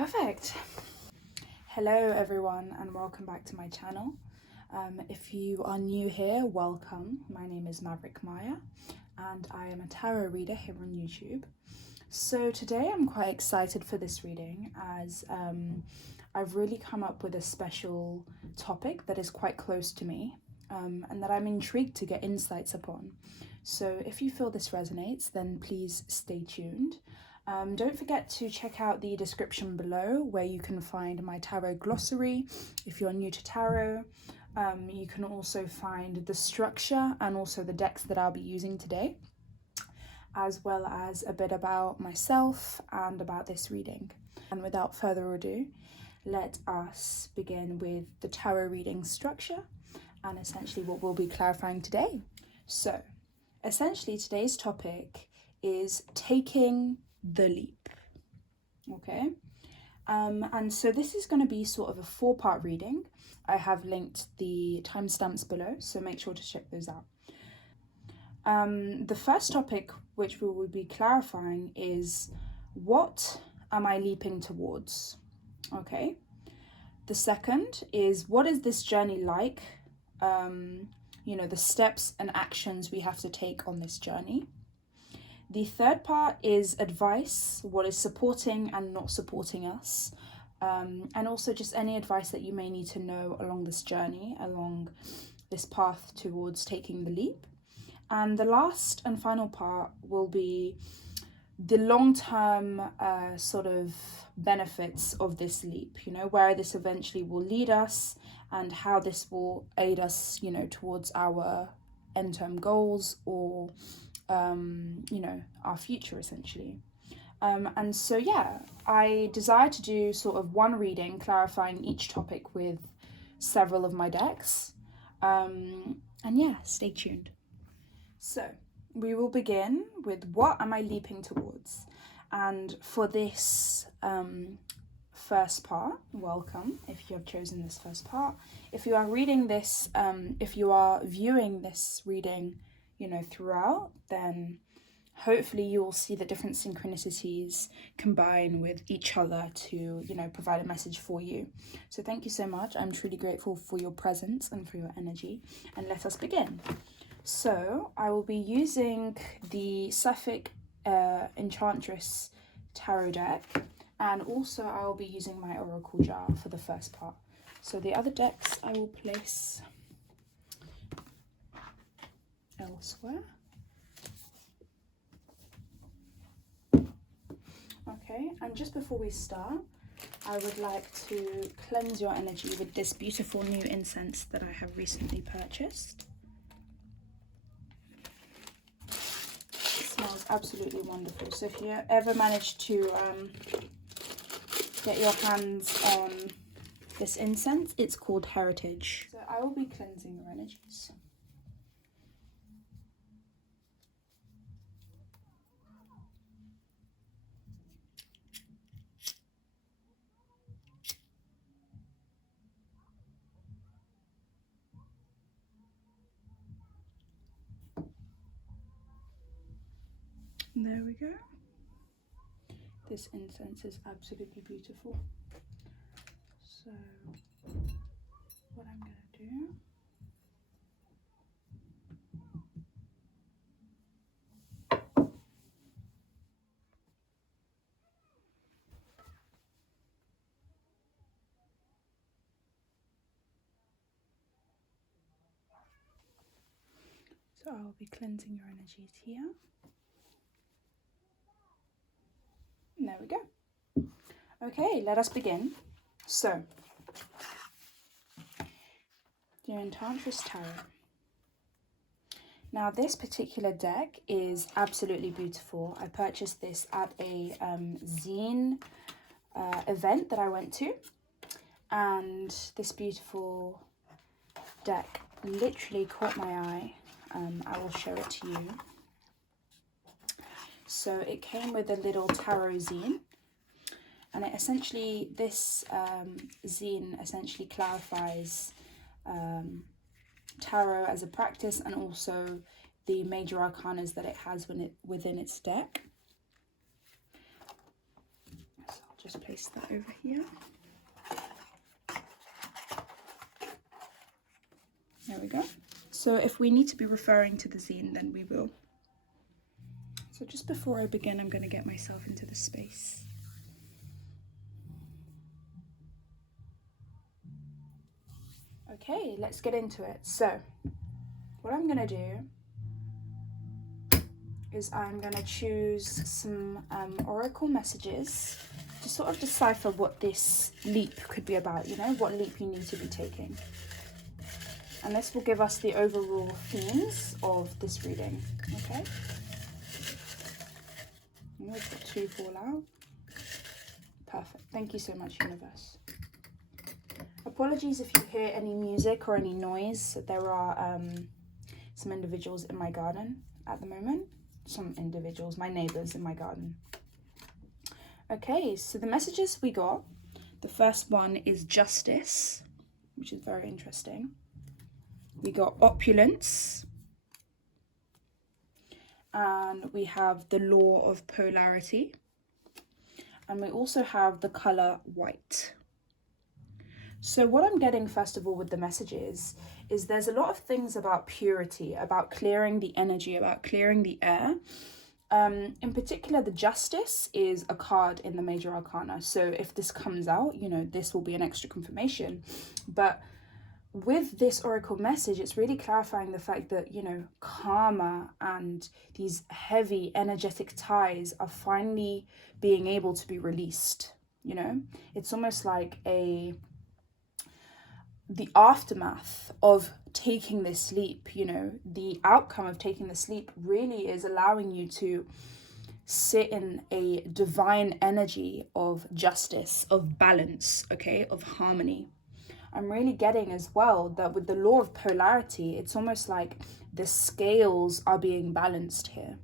Perfect. Hello everyone and welcome back to my channel. If you are new here, welcome. My name is MaverickMya and I am a tarot reader here on YouTube. So today I'm quite excited for this reading as I've really come up with a special topic that is quite close to me and that I'm intrigued to get insights upon. So if you feel this resonates, then please stay tuned. Don't forget to check out the description below where you can find my tarot glossary if you're new to tarot. You can also find the structure and also the decks that I'll be using today, as well as a bit about myself and about this reading. And without further ado, let us begin with the tarot reading structure and essentially what we'll be clarifying today. So essentially today's topic is taking the leap. Okay, and so this is going to be sort of a 4-part reading. I have linked the timestamps below, so make sure to check those out. The first topic which we will be clarifying is, what am I leaping towards? Okay. The second is, what is this journey like? The steps and actions we have to take on this journey. The third part is advice, what is supporting and not supporting us, and also just any advice that you may need to know along this journey, along this path towards taking the leap. And the last and final part will be the long-term sort of benefits of this leap, where this eventually will lead us and how this will aid us, towards our end-term goals or our future essentially. And so yeah, I desire to do sort of one reading clarifying each topic with several of my decks. And yeah, stay tuned. So we will begin with, what am I leaping towards? And for this first part, welcome if you have chosen this first part. If you are reading this, if you are viewing this reading throughout, then hopefully you will see that different synchronicities combine with each other to, provide a message for you. So thank you so much. I'm truly grateful for your presence and for your energy. And let us begin. So I will be using the Suffolk Enchantress Tarot deck, and also I will be using my Oracle jar for the first part. So the other decks I will place elsewhere. Okay, and just before we start, I would like to cleanse your energy with this beautiful new incense that I have recently purchased. It smells absolutely wonderful. So if you ever manage to get your hands on this incense, it's called Heritage. So I will be cleansing your energies. There we go. This incense is absolutely beautiful. So what I'm going to do, so I'll be cleansing your energies here. And there we go. Okay, let us begin. So, the Enchantress Tarot. Now this particular deck is absolutely beautiful. I purchased this at a zine event that I went to, and this beautiful deck literally caught my eye. I will show it to you. So it came with a little tarot zine, and it essentially, this zine essentially clarifies tarot as a practice and also the major arcanas that it has within its deck. So I'll just place that over here. There we go. So if we need to be referring to the zine, then we will. So just before I begin, I'm going to get myself into the space. Okay, let's get into it. So what I'm going to do is I'm going to choose some oracle messages to sort of decipher what this leap could be about, you know, what leap you need to be taking. And this will give us the overall themes of this reading, okay? We've got 2 fall out. Perfect. Thank you so much, universe. Apologies if you hear any music or any noise. There are some individuals in my garden at the moment. Some individuals, my neighbours in my garden. Okay, so the messages we got. The first one is justice, which is very interesting. We got opulence. And we have the law of polarity. And we also have the colour white. So what I'm getting first of all with the messages is there's a lot of things about purity, about clearing the energy, about clearing the air. In particular, the justice is a card in the major arcana. So if this comes out, you know, this will be an extra confirmation. But with this oracle message, it's really clarifying the fact that, you know, karma and these heavy energetic ties are finally being able to be released. You know, it's almost like the aftermath of taking this leap, you know, the outcome of taking this leap really is allowing you to sit in a divine energy of justice, of balance, okay, of harmony. I'm really getting as well that with the law of polarity, it's almost like the scales are being balanced here.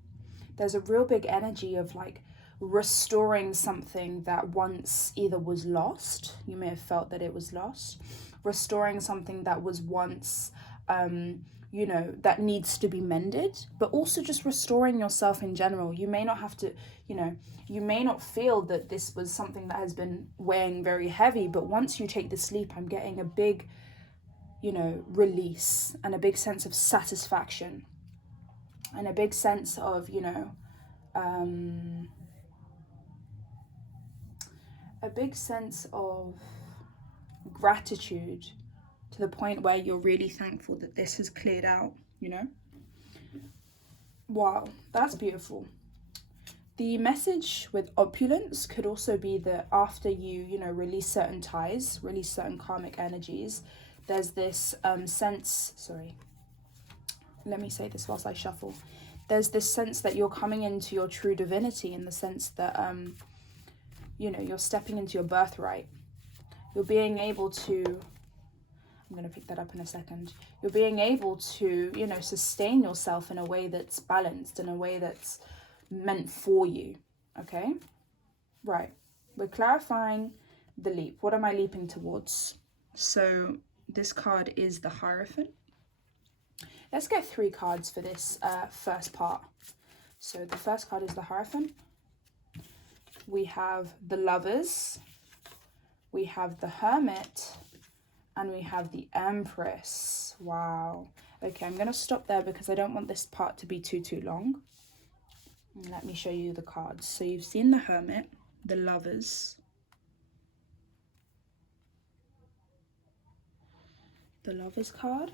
There's a real big energy of like restoring something that once either was lost, you may have felt that it was lost, restoring something that was once, you know, that needs to be mended, but also just restoring yourself in general. You may not have to, you know, you may not feel that this was something that has been weighing very heavy, but once you take this leap, I'm getting a big, you know, release and a big sense of satisfaction and a big sense of, you know, a big sense of gratitude to the point where you're really thankful that this has cleared out, you know? Wow, that's beautiful. The message with opulence could also be that after you know, release certain ties, release certain karmic energies, there's this sense, sorry, let me say this whilst I shuffle. There's this sense that you're coming into your true divinity, in the sense that, you know, you're stepping into your birthright. You're being able to, I'm going to pick that up in a second. You're being able to, you know, sustain yourself in a way that's balanced, in a way that's meant for you, okay? Right, we're clarifying the leap. What am I leaping towards? So this card is the Hierophant. Let's get 3 cards for this first part. So the first card is the Hierophant. We have the Lovers. We have the Hermit. And we have the Empress. Wow. Okay, I'm going to stop there because I don't want this part to be too long. Let me show you the cards. So you've seen the Hermit, the Lovers, the Lovers card,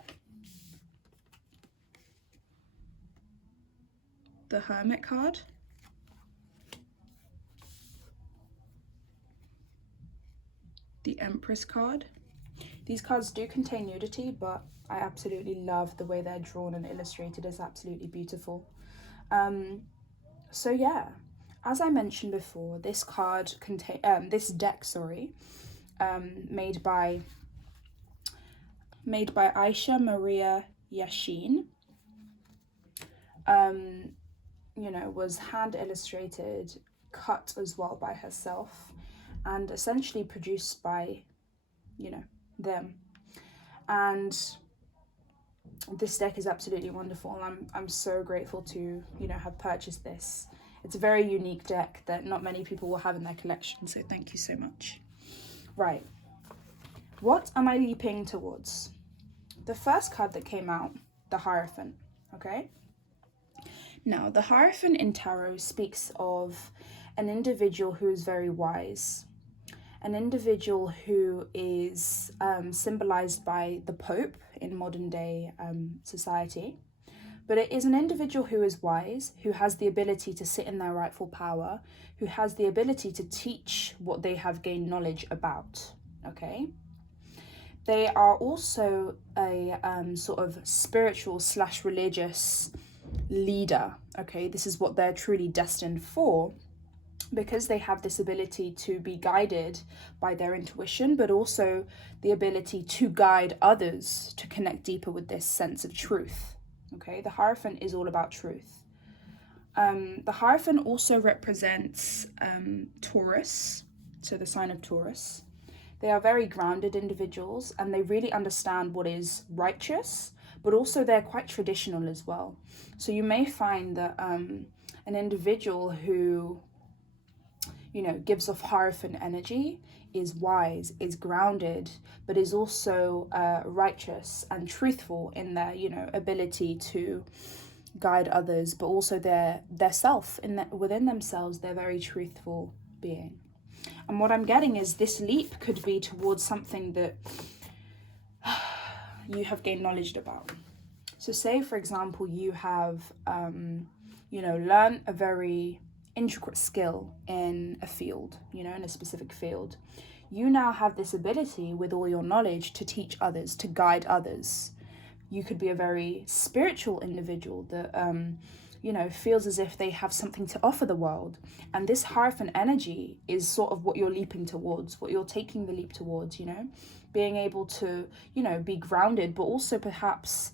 the Hermit card, the Empress card. These cards do contain nudity, but I absolutely love the way they're drawn and illustrated. It's absolutely beautiful. So yeah, as I mentioned before, this card this deck, made by Aisha Maria Yashin, you know, was hand illustrated, cut as well by herself, and essentially produced by, you know, them. And this deck is absolutely wonderful. I'm so grateful to, you know, have purchased this. It's a very unique deck that not many people will have in their collection, so thank you so much. Right, what am I leaping towards? The first card that came out, the Hierophant, okay? Now, the Hierophant in tarot speaks of an individual who is very wise, an individual who is symbolized by the Pope in modern day society. But it is an individual who is wise, who has the ability to sit in their rightful power, who has the ability to teach what they have gained knowledge about, okay? They are also a sort of spiritual / religious leader, okay? This is what they're truly destined for, because they have this ability to be guided by their intuition, but also the ability to guide others to connect deeper with this sense of truth, okay? The Hierophant is all about truth. The Hierophant also represents Taurus, so the sign of Taurus. They are very grounded individuals, and they really understand what is righteous, but also they're quite traditional as well. So you may find that an individual who, you know, gives off Hierophant energy is wise, is grounded, but is also righteous and truthful in their, you know, ability to guide others, but also their self, within themselves, they're very truthful being. And what I'm getting is this leap could be towards something that you have gained knowledge about. So say, for example, you have, you know, learned a very intricate skill in a field, you know, in a specific field. You now have this ability with all your knowledge to teach others, to guide others. You could be a very spiritual individual that, you know, feels as if they have something to offer the world. And this Hierophant energy is sort of what you're leaping towards, what you're taking the leap towards, you know, being able to, you know, be grounded, but also perhaps,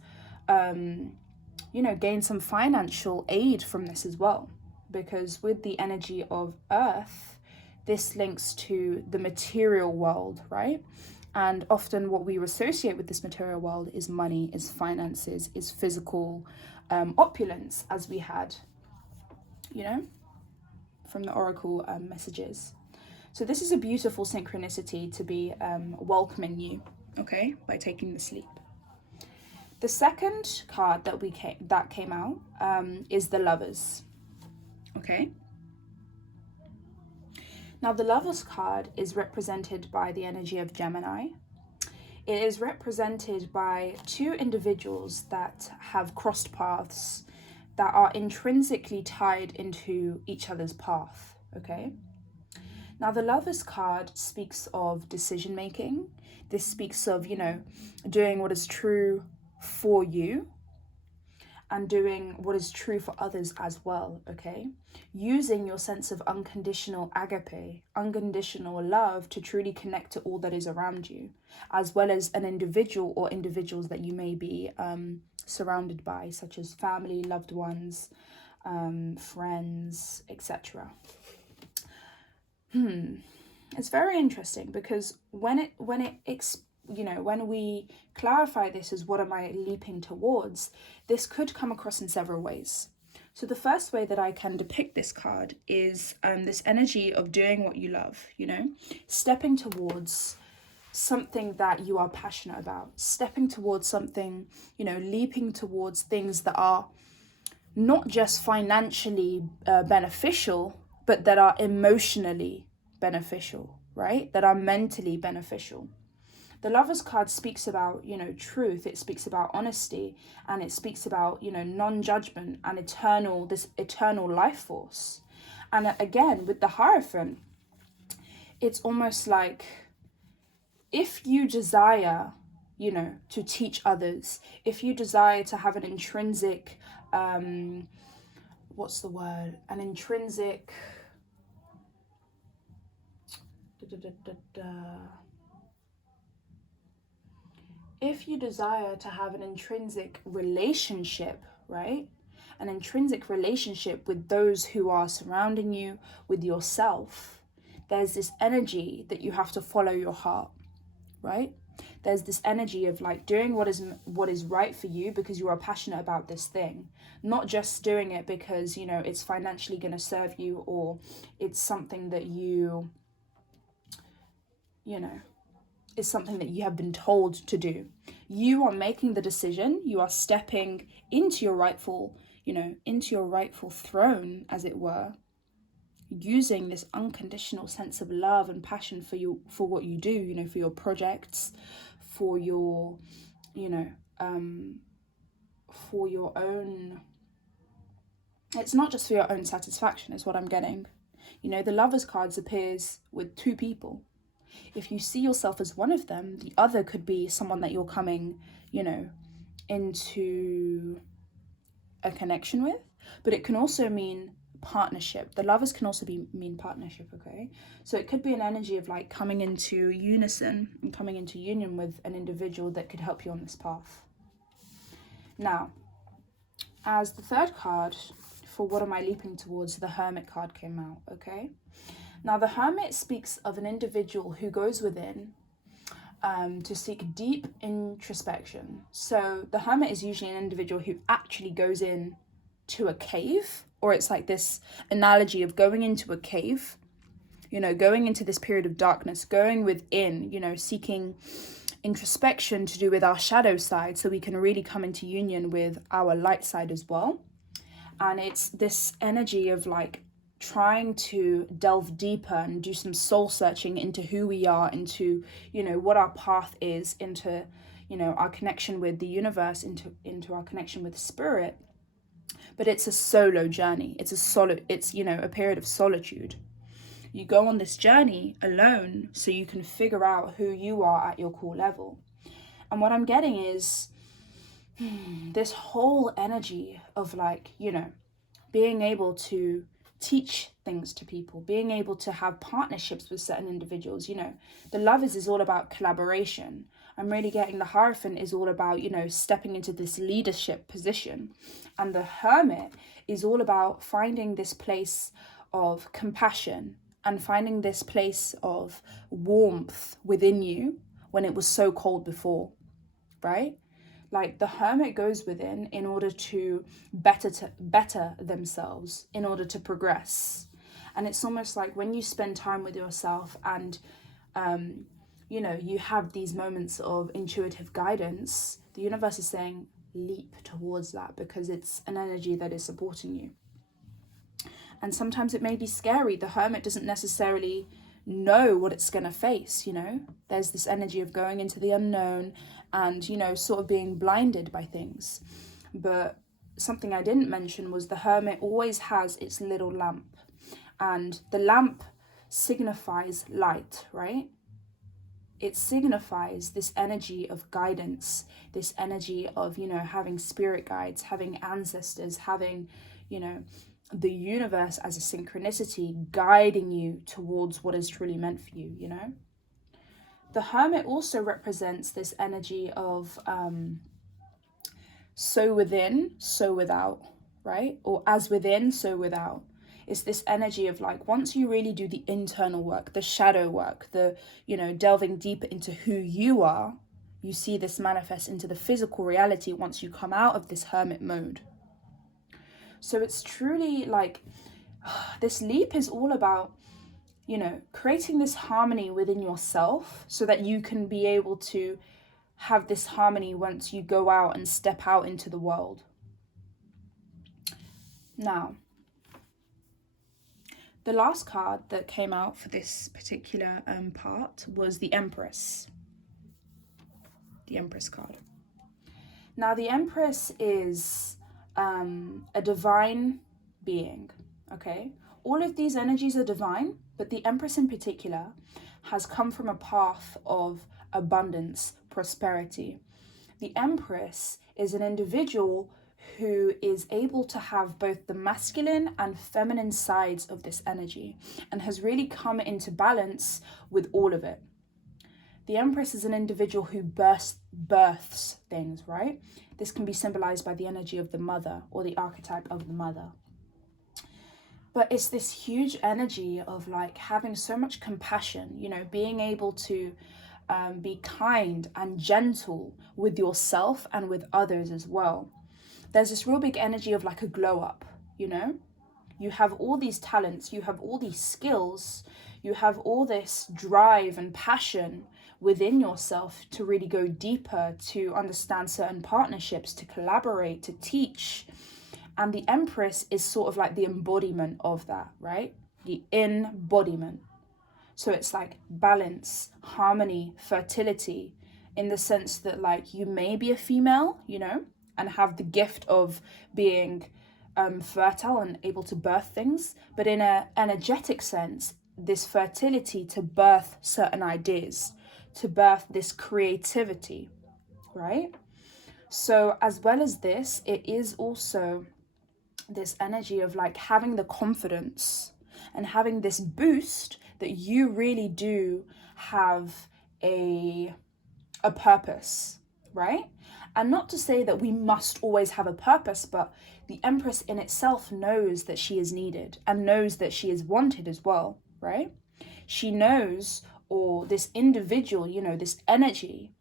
you know, gain some financial aid from this as well. Because with the energy of Earth, this links to the material world, right? And often what we associate with this material world is money, is finances, is physical opulence, as we had, you know, from the Oracle messages. So this is a beautiful synchronicity to be welcoming you, okay, by taking this leap. The second card that came out is the Lovers, okay? Now, the Lovers card is represented by the energy of Gemini. It is represented by two individuals that have crossed paths, that are intrinsically tied into each other's path, okay? Now, the Lovers card speaks of decision making. This speaks of, you know, doing what is true for you and doing what is true for others as well, okay? Using your sense of unconditional agape, unconditional love, to truly connect to all that is around you, as well as an individual or individuals that you may be surrounded by, such as family, loved ones, friends, etc. It's very interesting because when we clarify this as what am I leaping towards, this could come across in several ways. So the first way that I can depict this card is this energy of doing what you love, you know, stepping towards something that you are passionate about, stepping towards something, you know, leaping towards things that are not just financially beneficial, but that are emotionally beneficial, right? That are mentally beneficial. The Lovers card speaks about, you know, truth. It speaks about honesty, and it speaks about, you know, non-judgment and this eternal life force. And again, with the Hierophant, it's almost like if you desire, you know, to teach others, if you desire to have an intrinsic, if you desire to have an intrinsic relationship, right? An intrinsic relationship with those who are surrounding you, with yourself, there's this energy that you have to follow your heart, right? there's this energy of like doing what is right for you because you are passionate about this thing, not just doing it because, you know, it's financially going to serve you, or it's something that you know, is something that you have been told to do. You are making the decision, you are stepping into your rightful, you know, into your rightful throne, as it were, using this unconditional sense of love and passion for what you do, you know, for your projects, for your, you know, for your own, it's not just for your own satisfaction, is what I'm getting. You know, the Lovers cards appears with two people. If you see yourself as one of them, the other could be someone that you're coming, you know, into a connection with, but it can also mean partnership. The Lovers can also mean partnership, okay? So it could be an energy of like coming into unison and coming into union with an individual that could help you on this path. Now, as the third card for what am I leaping towards, the Hermit card came out, okay? Now, the Hermit speaks of an individual who goes within to seek deep introspection. So the Hermit is usually an individual who actually goes in to a cave, or it's like this analogy of going into a cave, you know, going into this period of darkness, going within, you know, seeking introspection to do with our shadow side so we can really come into union with our light side as well. And it's this energy of like trying to delve deeper and do some soul searching into who we are, into, you know, what our path is, into, you know, our connection with the universe, into our connection with spirit. But it's a solo journey. It's, you know, a period of solitude. You go on this journey alone so you can figure out who you are at your core level. And what I'm getting is this whole energy of like, you know, being able to teach things to people, being able to have partnerships with certain individuals. You know, the Lovers is all about collaboration. I'm really getting the Hierophant is all about, you know, stepping into this leadership position. And the Hermit is all about finding this place of compassion and finding this place of warmth within you when it was so cold before, right? Like the Hermit goes within in order to better themselves, in order to progress. And it's almost like when you spend time with yourself and, you know, you have these moments of intuitive guidance, the universe is saying, leap towards that because it's an energy that is supporting you. And sometimes it may be scary. The Hermit doesn't necessarily know what it's going to face, you know. There's this energy of going into the unknown and, you know, sort of being blinded by things. But something I didn't mention was the Hermit always has its little lamp. And the lamp signifies light, right? It signifies this energy of guidance, this energy of, you know, having spirit guides, having ancestors, having, you know, the universe as a synchronicity guiding you towards what is truly meant for you, you know? The Hermit also represents this energy of so within, so without, right? Or as within, so without. It's this energy of like, once you really do the internal work, the shadow work, the, you know, delving deeper into who you are, you see this manifest into the physical reality once you come out of this Hermit mode. So it's truly like, this leap is all about, you know, creating this harmony within yourself so that you can be able to have this harmony once you go out and step out into the world. Now, the last card that came out for this particular part was the Empress. The Empress card. Now, the Empress is a divine being, okay? All of these energies are divine, but the Empress in particular has come from a path of abundance, prosperity. The Empress is an individual who is able to have both the masculine and feminine sides of this energy and has really come into balance with all of it. The Empress is an individual who births things, right? This can be symbolized by the energy of the mother or the archetype of the mother. But it's this huge energy of like having so much compassion, you know, being able to be kind and gentle with yourself and with others as well. There's this real big energy of like a glow up, you know? You have all these talents, you have all these skills, you have all this drive and passion within yourself to really go deeper, to understand certain partnerships, to collaborate, to teach. And the Empress is sort of like the embodiment of that, right? The embodiment. So it's like balance, harmony, fertility, in the sense that like you may be a female, you know, and have the gift of being fertile and able to birth things, but in an energetic sense, this fertility to birth certain ideas, to birth this creativity, right? So as well as this, it is also this energy of like having the confidence and having this boost that you really do have a purpose, right? And not to say that we must always have a purpose, but the Empress in itself knows that she is needed and knows that she is wanted as well, right? She knows, or this individual, you know, this energy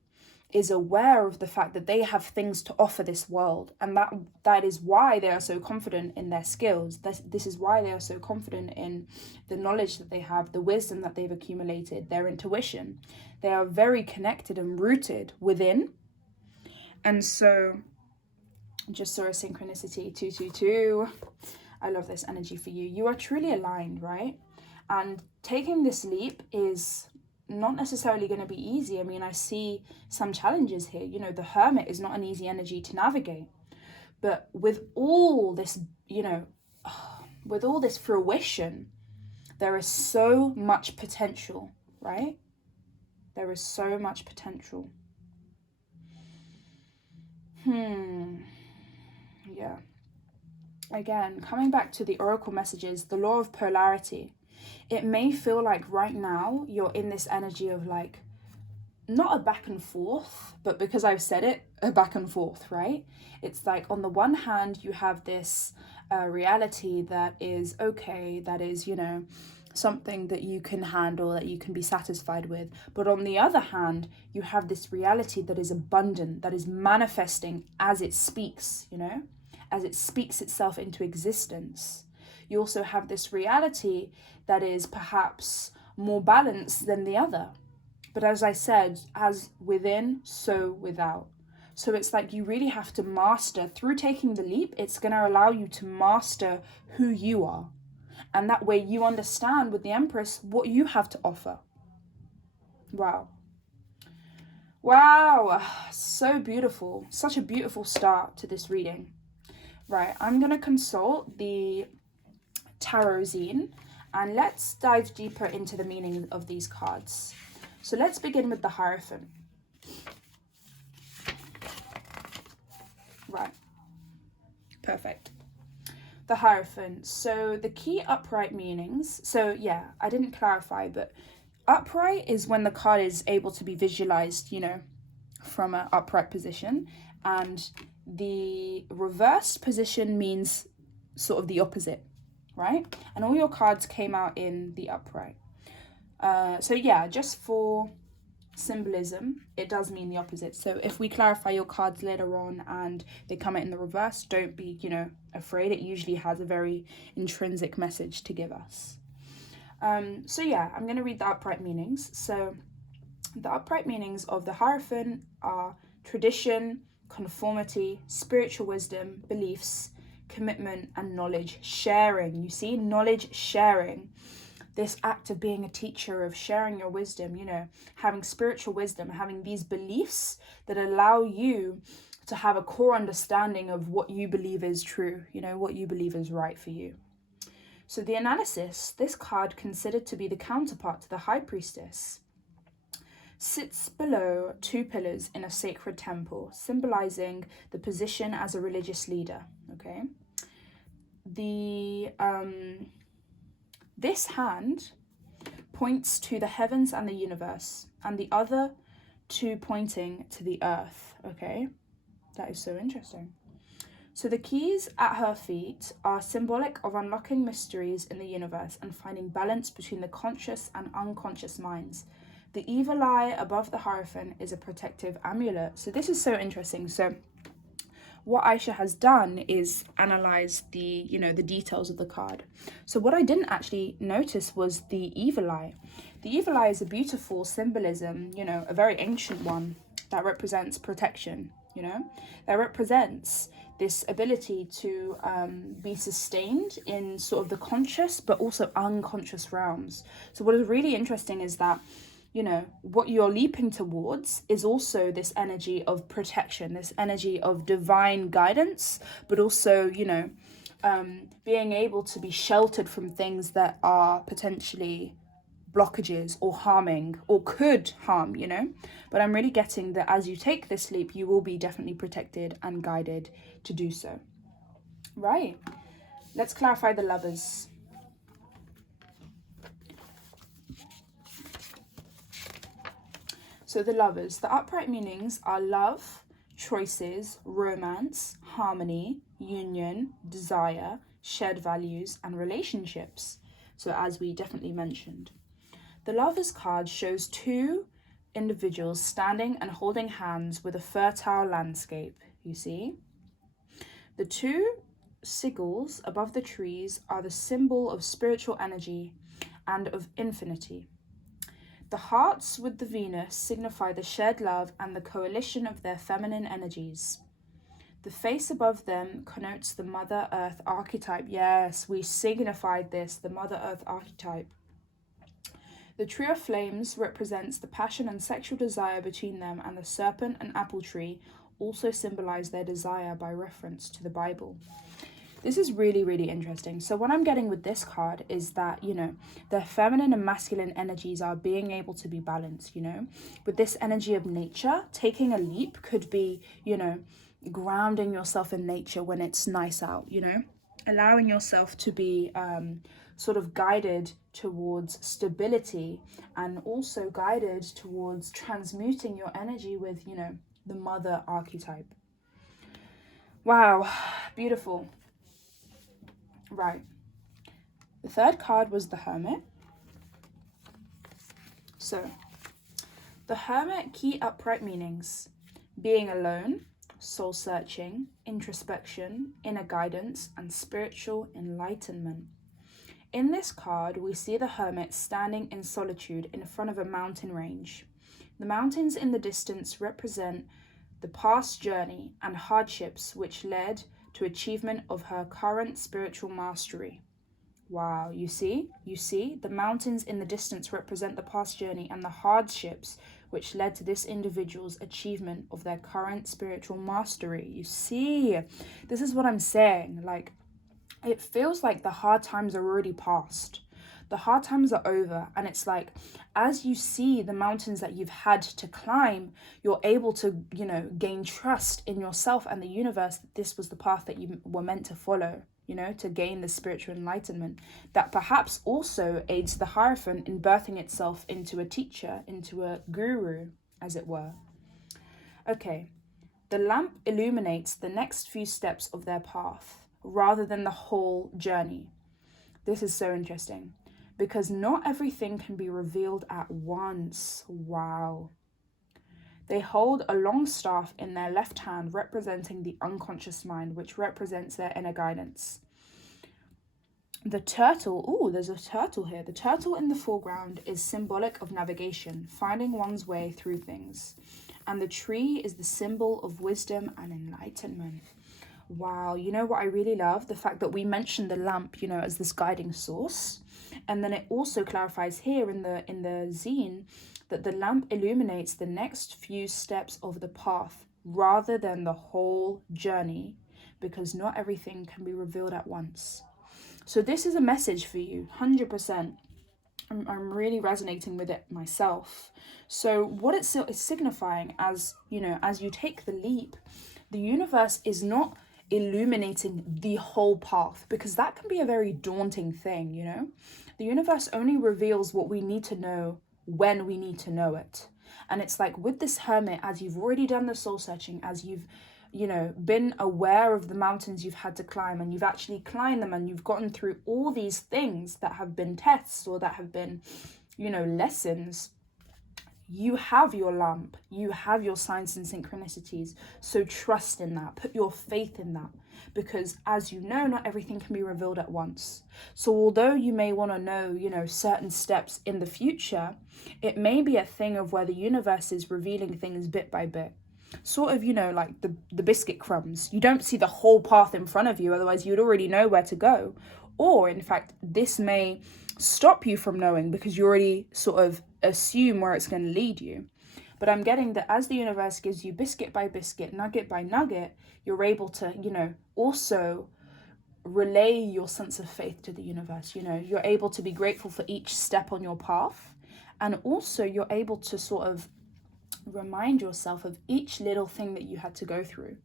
is aware of the fact that they have things to offer this world, and that is why they are so confident in their skills. This is why they are so confident in the knowledge that they have, the wisdom that they've accumulated, their intuition. They are very connected and rooted within. And so just saw a synchronicity 222. I love this energy for you. You are truly aligned, right? And taking this leap is not necessarily going to be easy. I mean, I see some challenges here. You know, the Hermit is not an easy energy to navigate. But with all this, you know, with all this fruition, there is so much potential, right? There is so much potential. Yeah. Again, coming back to the oracle messages, the law of polarity. It may feel like right now you're in this energy of like, not a back and forth, but because I've said it, a back and forth, right? It's like on the one hand, you have this reality that is okay, that is, you know, something that you can handle, that you can be satisfied with. But on the other hand, you have this reality that is abundant, that is manifesting as it speaks, you know, as it speaks itself into existence. You also have this reality that is perhaps more balanced than the other. But as I said, as within, so without. So it's like you really have to master, through taking the leap, it's going to allow you to master who you are. And that way you understand with the Empress what you have to offer. Wow. Wow. So beautiful. Such a beautiful start to this reading. Right, I'm going to consult the Tarot Zine and let's dive deeper into the meaning of these cards. So let's begin with the Hierophant. Right. Perfect. The Hierophant. So the key upright meanings. So yeah, I didn't clarify, but upright is when the card is able to be visualized, you know, from an upright position. And the reversed position means sort of the opposite, right? And all your cards came out in the upright. So yeah, just for symbolism, it does mean the opposite. So if we clarify your cards later on and they come out in the reverse, don't be, you know, afraid. It usually has a very intrinsic message to give us. So yeah, I'm going to read the upright meanings. So the upright meanings of the Hierophant are tradition, conformity, spiritual wisdom, beliefs, commitment, and knowledge sharing. You see, knowledge sharing. This act of being a teacher, of sharing your wisdom, you know, having spiritual wisdom, having these beliefs that allow you to have a core understanding of what you believe is true, you know, what you believe is right for you. So the analysis, this card, considered to be the counterpart to the High Priestess, sits below two pillars in a sacred temple, symbolizing the position as a religious leader, okay? This hand points to the heavens and the universe, and the other two pointing to the earth, okay? That is so interesting. So the keys at her feet are symbolic of unlocking mysteries in the universe and finding balance between the conscious and unconscious minds. The evil eye above the Hierophant is a protective amulet. So this is so interesting. So what Aisha has done is analyze the, the details of the card. So what I didn't actually notice was the evil eye. The evil eye is a beautiful symbolism, a very ancient one that represents protection, that represents this ability to be sustained in sort of the conscious but also unconscious realms. So what is really interesting is that what you're leaping towards is also this energy of protection, this energy of divine guidance, but also, being able to be sheltered from things that are potentially blockages or harming or could harm, But I'm really getting that as you take this leap, you will be definitely protected and guided to do so. Right. Let's clarify the Lovers. So the Lovers, the upright meanings are love, choices, romance, harmony, union, desire, shared values, and relationships. So as we definitely mentioned. The Lovers card shows two individuals standing and holding hands with a fertile landscape, you see. The two sigils above the trees are the symbol of spiritual energy and of infinity. The hearts with the Venus signify the shared love and the coalition of their feminine energies. The face above them connotes the Mother Earth archetype. Yes, we signified this, the Mother Earth archetype. The Tree of Flames represents the passion and sexual desire between them, and the serpent and apple tree also symbolize their desire by reference to the Bible. This is really, really interesting. So what I'm getting with this card is that, the feminine and masculine energies are being able to be balanced, With this energy of nature, taking a leap could be, grounding yourself in nature when it's nice out, Allowing yourself to be sort of guided towards stability and also guided towards transmuting your energy with, the mother archetype. Wow, beautiful. Right. The third card was the Hermit. So, the Hermit key upright meanings: being alone, soul searching, introspection, inner guidance, and spiritual enlightenment. In this card, we see the Hermit standing in solitude in front of a mountain range. The mountains in the distance represent the past journey and hardships which led to achievement of her current spiritual mastery. Wow, you see, the mountains in the distance represent the past journey and the hardships which led to this individual's achievement of their current spiritual mastery. You see, this is what I'm saying. Like, it feels like the hard times are already past. The hard times are over, and it's like, as you see the mountains that you've had to climb, you're able to, gain trust in yourself and the universe that this was the path that you were meant to follow, to gain the spiritual enlightenment that perhaps also aids the Hierophant in birthing itself into a teacher, into a guru, as it were. Okay, the lamp illuminates the next few steps of their path rather than the whole journey. This is so interesting, because not everything can be revealed at once. Wow. They hold a long staff in their left hand, representing the unconscious mind, which represents their inner guidance. The turtle, there's a turtle here. The turtle in the foreground is symbolic of navigation, finding one's way through things. And the tree is the symbol of wisdom and enlightenment. Wow, you know what I really love? The fact that we mentioned the lamp, as this guiding source. And then it also clarifies here in the zine that the lamp illuminates the next few steps of the path rather than the whole journey, because not everything can be revealed at once. So this is a message for you, 100%. I'm really resonating with it myself. So what it's signifying as you take the leap, the universe is not illuminating the whole path, because that can be a very daunting thing. The universe only reveals what we need to know when we need to know it. And it's like with this Hermit, as you've already done the soul searching, as you've been aware of the mountains you've had to climb, and you've actually climbed them, and you've gotten through all these things that have been tests or that have been lessons, You have your lamp. You have your signs and synchronicities. So trust in that. Put your faith in that. Because as you know, not everything can be revealed at once. So although you may want to know, certain steps in the future, it may be a thing of where the universe is revealing things bit by bit. Sort of, like the biscuit crumbs. You don't see the whole path in front of you, otherwise you'd already know where to go. Or, in fact, this may stop you from knowing because you already sort of assume where it's going to lead you. But I'm getting that as the universe gives you biscuit by biscuit, nugget by nugget, you're able to, also relay your sense of faith to the universe. You're able to be grateful for each step on your path. And also you're able to sort of remind yourself of each little thing that you had to go through.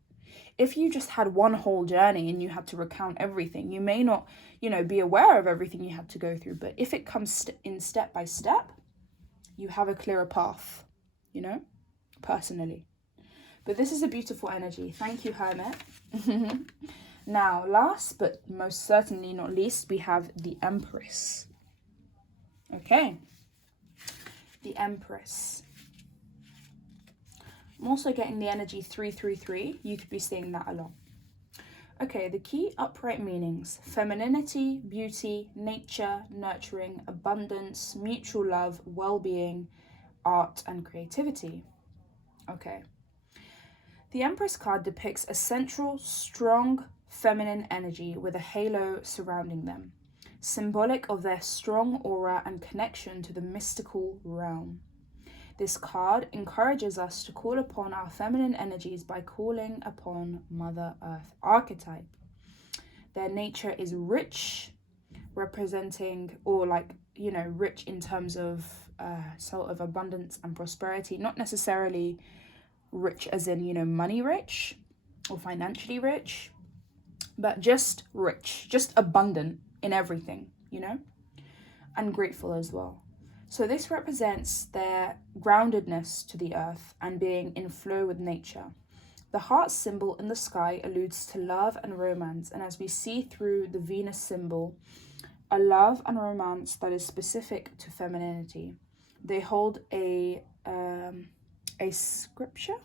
If you just had one whole journey and you had to recount everything, you may not, be aware of everything you had to go through. But if it comes in step by step, you have a clearer path, personally. But this is a beautiful energy. Thank you, Hermit. Now, last but most certainly not least, we have the Empress. Okay. The Empress. I'm also getting the energy 333. You could be seeing that a lot. Okay, the key upright meanings: femininity, beauty, nature, nurturing, abundance, mutual love, well-being, art, and creativity. Okay. The Empress card depicts a central, strong, feminine energy with a halo surrounding them, symbolic of their strong aura and connection to the mystical realm. This card encourages us to call upon our feminine energies by calling upon Mother Earth archetype. Their nature is rich, representing, or rich in terms of sort of abundance and prosperity, not necessarily rich as in, money rich or financially rich, but just rich, just abundant in everything, and grateful as well. So this represents their groundedness to the earth and being in flow with nature. The heart symbol in the sky alludes to love and romance, and as we see through the Venus symbol, a love and romance that is specific to femininity. They hold a scripture,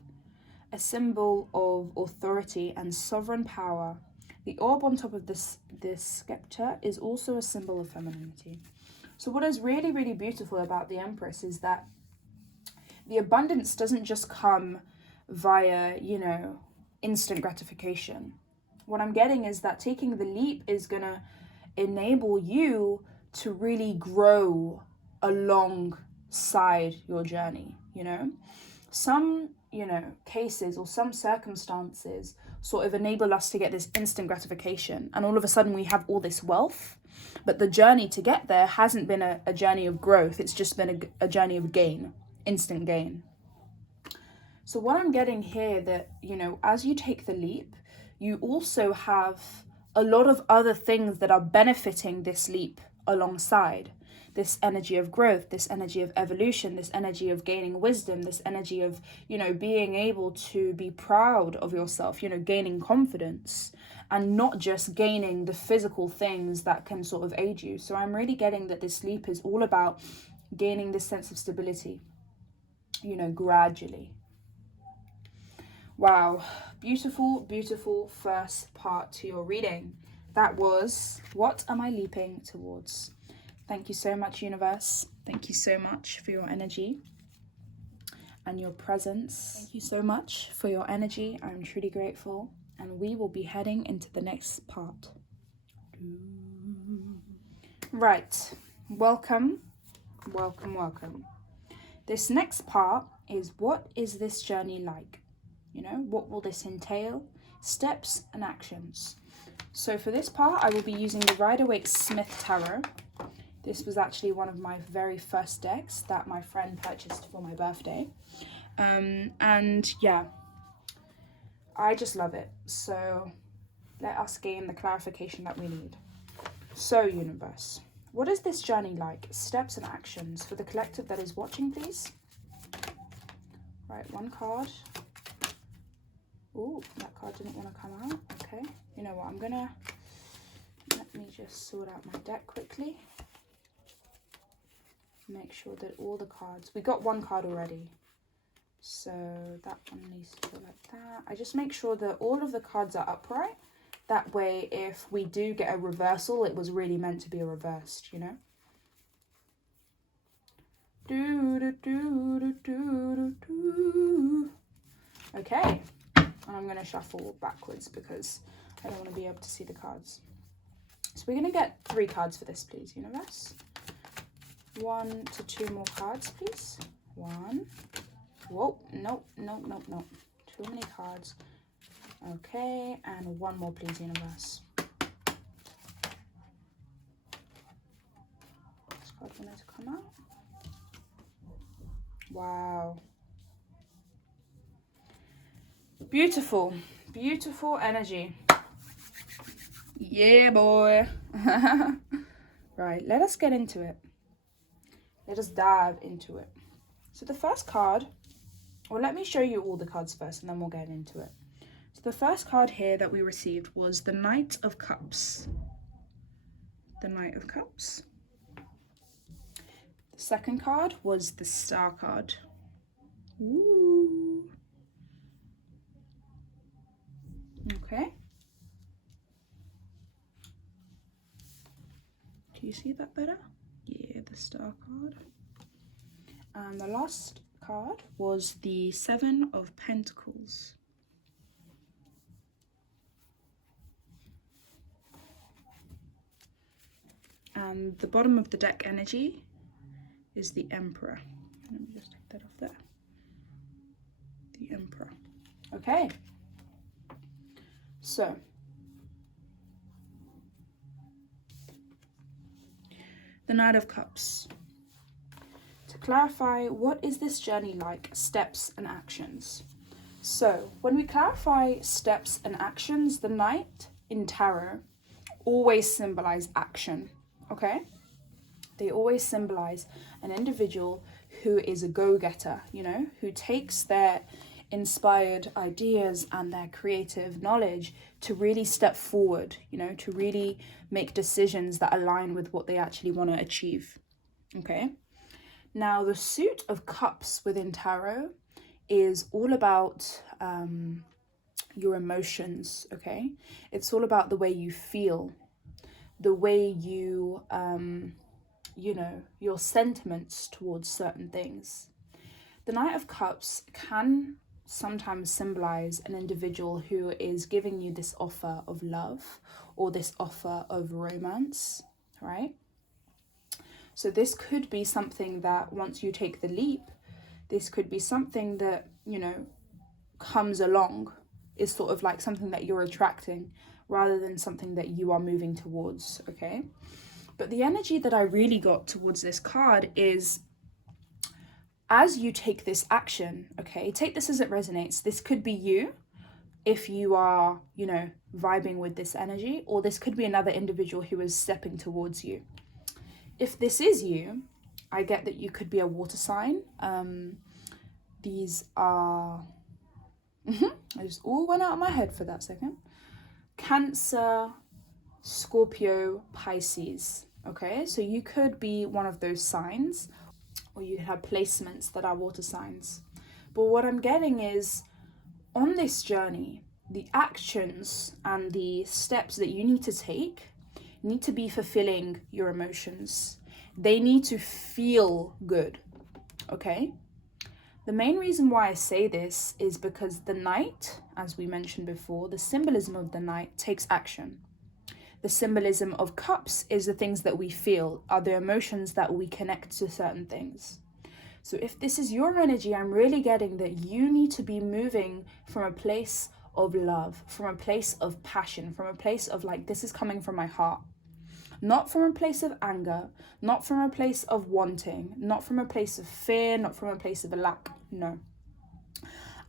a symbol of authority and sovereign power. The orb on top of this scepter is also a symbol of femininity. So what is really, really beautiful about the Empress is that the abundance doesn't just come via, instant gratification. What I'm getting is that taking the leap is going to enable you to really grow alongside your journey, Some, cases or some circumstances sort of enable us to get this instant gratification, and all of a sudden we have all this wealth, but the journey to get there hasn't been a journey of growth. It's just been a journey of gain, instant gain. So what I'm getting here that, as you take the leap, you also have a lot of other things that are benefiting this leap alongside. This energy of growth, this energy of evolution, this energy of gaining wisdom, this energy of, being able to be proud of yourself, gaining confidence, and not just gaining the physical things that can sort of aid you. So I'm really getting that this leap is all about gaining this sense of stability, gradually. Wow, beautiful, beautiful first part to your reading. That was, what am I leaping towards? Thank you so much, universe. Thank you so much for your energy and your presence. Thank you so much for your energy. I'm truly grateful. And we will be heading into the next part. Right. Welcome. Welcome, welcome. This next part is, what is this journey like? What will this entail? Steps and actions. So for this part, I will be using the Rider-Waite-Smith Tarot. This was actually one of my very first decks that my friend purchased for my birthday. And yeah, I just love it. So let us gain the clarification that we need. So universe, what is this journey like? Steps and actions for the collective that is watching, please. Right, one card. Ooh, that card didn't want to come out. Okay, you know what, let me just sort out my deck quickly. make sure that all the cards, we got one card already, so that one needs to go like that. I just make sure that all of the cards are upright. That way, if we do get a reversal, it was really meant to be a reversed, you know? Okay, and I'm going to shuffle backwards because I don't want to be able to see the cards. So we're going to get 3 cards for this, please, universe. 1 to 2 more cards, please. 1. Whoa, nope. Too many cards. Okay, and 1 more, please, universe. This card wanted to come out. Wow. Beautiful, beautiful energy. Yeah, boy. Right, let us get into it. Let us dive into it. So the first card, well, let me show you all the cards first and then we'll get into it. So the first card here that we received was the Knight of Cups. The Knight of Cups. The second card was the Star card. Ooh. Okay. Do you see that better? Yeah, the Star card. And the last card was the Seven of Pentacles. And the bottom of the deck energy is the Emperor. Let me just take that off there. The Emperor. Okay. So, the Knight of Cups. To clarify, what is this journey like? Steps and actions. So, when we clarify steps and actions, the Knight in tarot always symbolize action, okay? They always symbolize an individual who is a go-getter, you know, who takes their inspired ideas and their creative knowledge to really step forward, you know, to really make decisions that align with what they actually want to achieve, okay? Now, the Suit of Cups within tarot is all about your emotions, okay? It's all about the way you feel, the way you, you know, your sentiments towards certain things. The Knight of Cups can sometimes symbolize an individual who is giving you this offer of love or this offer of romance, right? So this could be something that once you take the leap, this could be something that, you know, comes along, is sort of like something that you're attracting rather than something that you are moving towards, okay? But the energy that I really got towards this card is, as you take this action, okay, take this as it resonates. This could be you if you are, you know, vibing with this energy, or this could be another individual who is stepping towards you. If this is you, I get that you could be a water sign. These are, I just all went out of my head for that second. Cancer, Scorpio, Pisces, okay? So you could be one of those signs, or you could have placements that are water signs. But what I'm getting is, on this journey, the actions and the steps that you need to take need to be fulfilling your emotions. They need to feel good, okay? The main reason why I say this is because the Knight, as we mentioned before, the symbolism of the Knight takes action. The symbolism of cups is the things that we feel, are the emotions that we connect to certain things. So if this is your energy, I'm really getting that you need to be moving from a place of love, from a place of passion, from a place of like, this is coming from my heart. Not from a place of anger, not from a place of wanting, not from a place of fear, not from a place of a lack, no.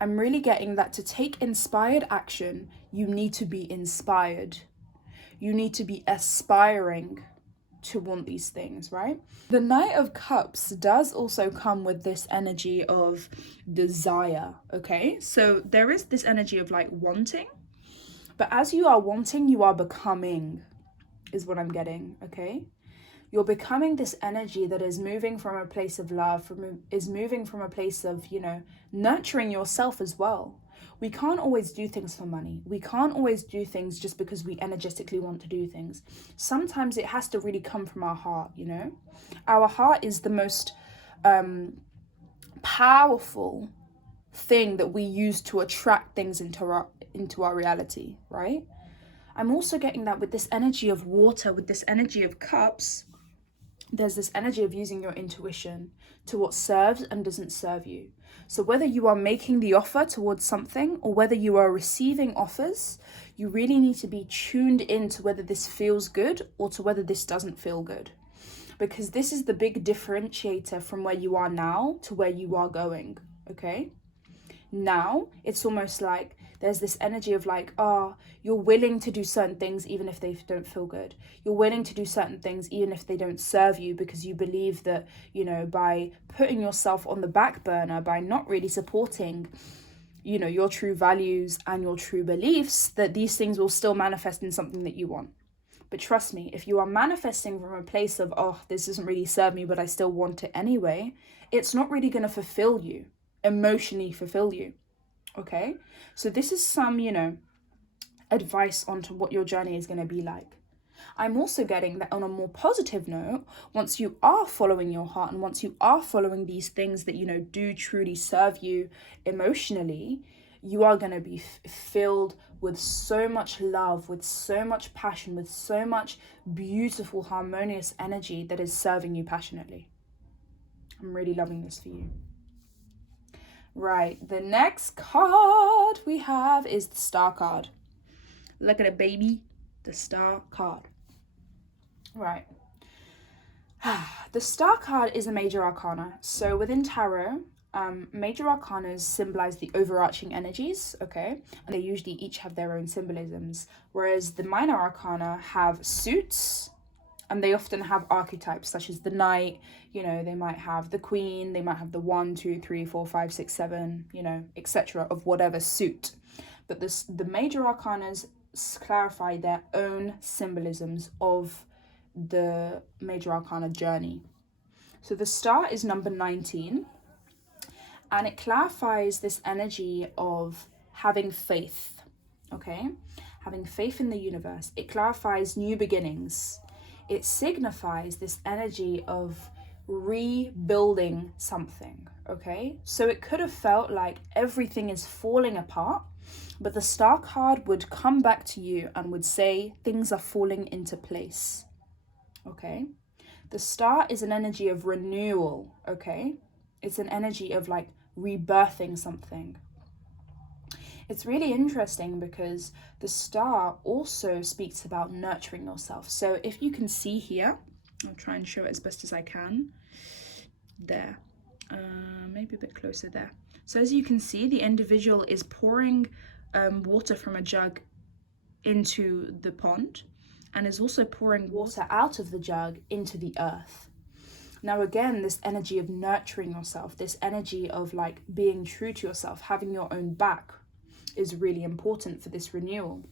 I'm really getting that to take inspired action, you need to be inspired. You need to be aspiring to want these things, right? The Knight of Cups does also come with this energy of desire, okay? So there is this energy of like wanting, but as you are wanting, you are becoming, is what I'm getting, okay? You're becoming this energy that is moving from a place of love, is moving from a place of, nurturing yourself as well. We can't always do things for money. We can't always do things just because we energetically want to do things. Sometimes it has to really come from our heart, Our heart is the most powerful thing that we use to attract things into our reality, right? I'm also getting that with this energy of water, with this energy of cups. There's this energy of using your intuition to what serves and doesn't serve you. So whether you are making the offer towards something or whether you are receiving offers, you really need to be tuned in to whether this feels good or to whether this doesn't feel good. Because this is the big differentiator from where you are now to where you are going, okay? Now, it's almost like there's this energy of like, you're willing to do certain things even if they don't feel good. You're willing to do certain things even if they don't serve you, because you believe that, by putting yourself on the back burner, by not really supporting, your true values and your true beliefs, that these things will still manifest in something that you want. But trust me, if you are manifesting from a place of, this doesn't really serve me, but I still want it anyway, it's not really going to fulfill you, emotionally fulfill you. Okay, so this is some, advice onto what your journey is going to be like. I'm also getting that on a more positive note, once you are following your heart and once you are following these things that, do truly serve you emotionally, you are going to be filled with so much love, with so much passion, with so much beautiful, harmonious energy that is serving you passionately. I'm really loving this for you. Right, the next card we have is the Star card. Look at it, baby. The Star card. Right. The Star card is a major arcana. So within tarot, major arcanas symbolize the overarching energies, okay? And they usually each have their own symbolisms. Whereas the minor arcana have suits, and they often have archetypes such as the knight, they might have the queen, they might have the 1, 2, 3, 4, 5, 6, 7, etc. of whatever suit. But the major arcanas clarify their own symbolisms of the major arcana journey. So the Star is number 19, and it clarifies this energy of having faith, okay? Having faith in the universe. It clarifies new beginnings. It signifies this energy of rebuilding something, okay? So it could have felt like everything is falling apart, but the Star card would come back to you and would say things are falling into place, okay? The Star is an energy of renewal, okay? It's an energy of like rebirthing something. It's really interesting because the Star also speaks about nurturing yourself. So if you can see here, I'll try and show it as best as I can. There, maybe a bit closer there. So as you can see, the individual is pouring water from a jug into the pond and is also pouring water out of the jug into the earth. Now again, this energy of nurturing yourself, this energy of like being true to yourself, having your own back, is really important for this renewal.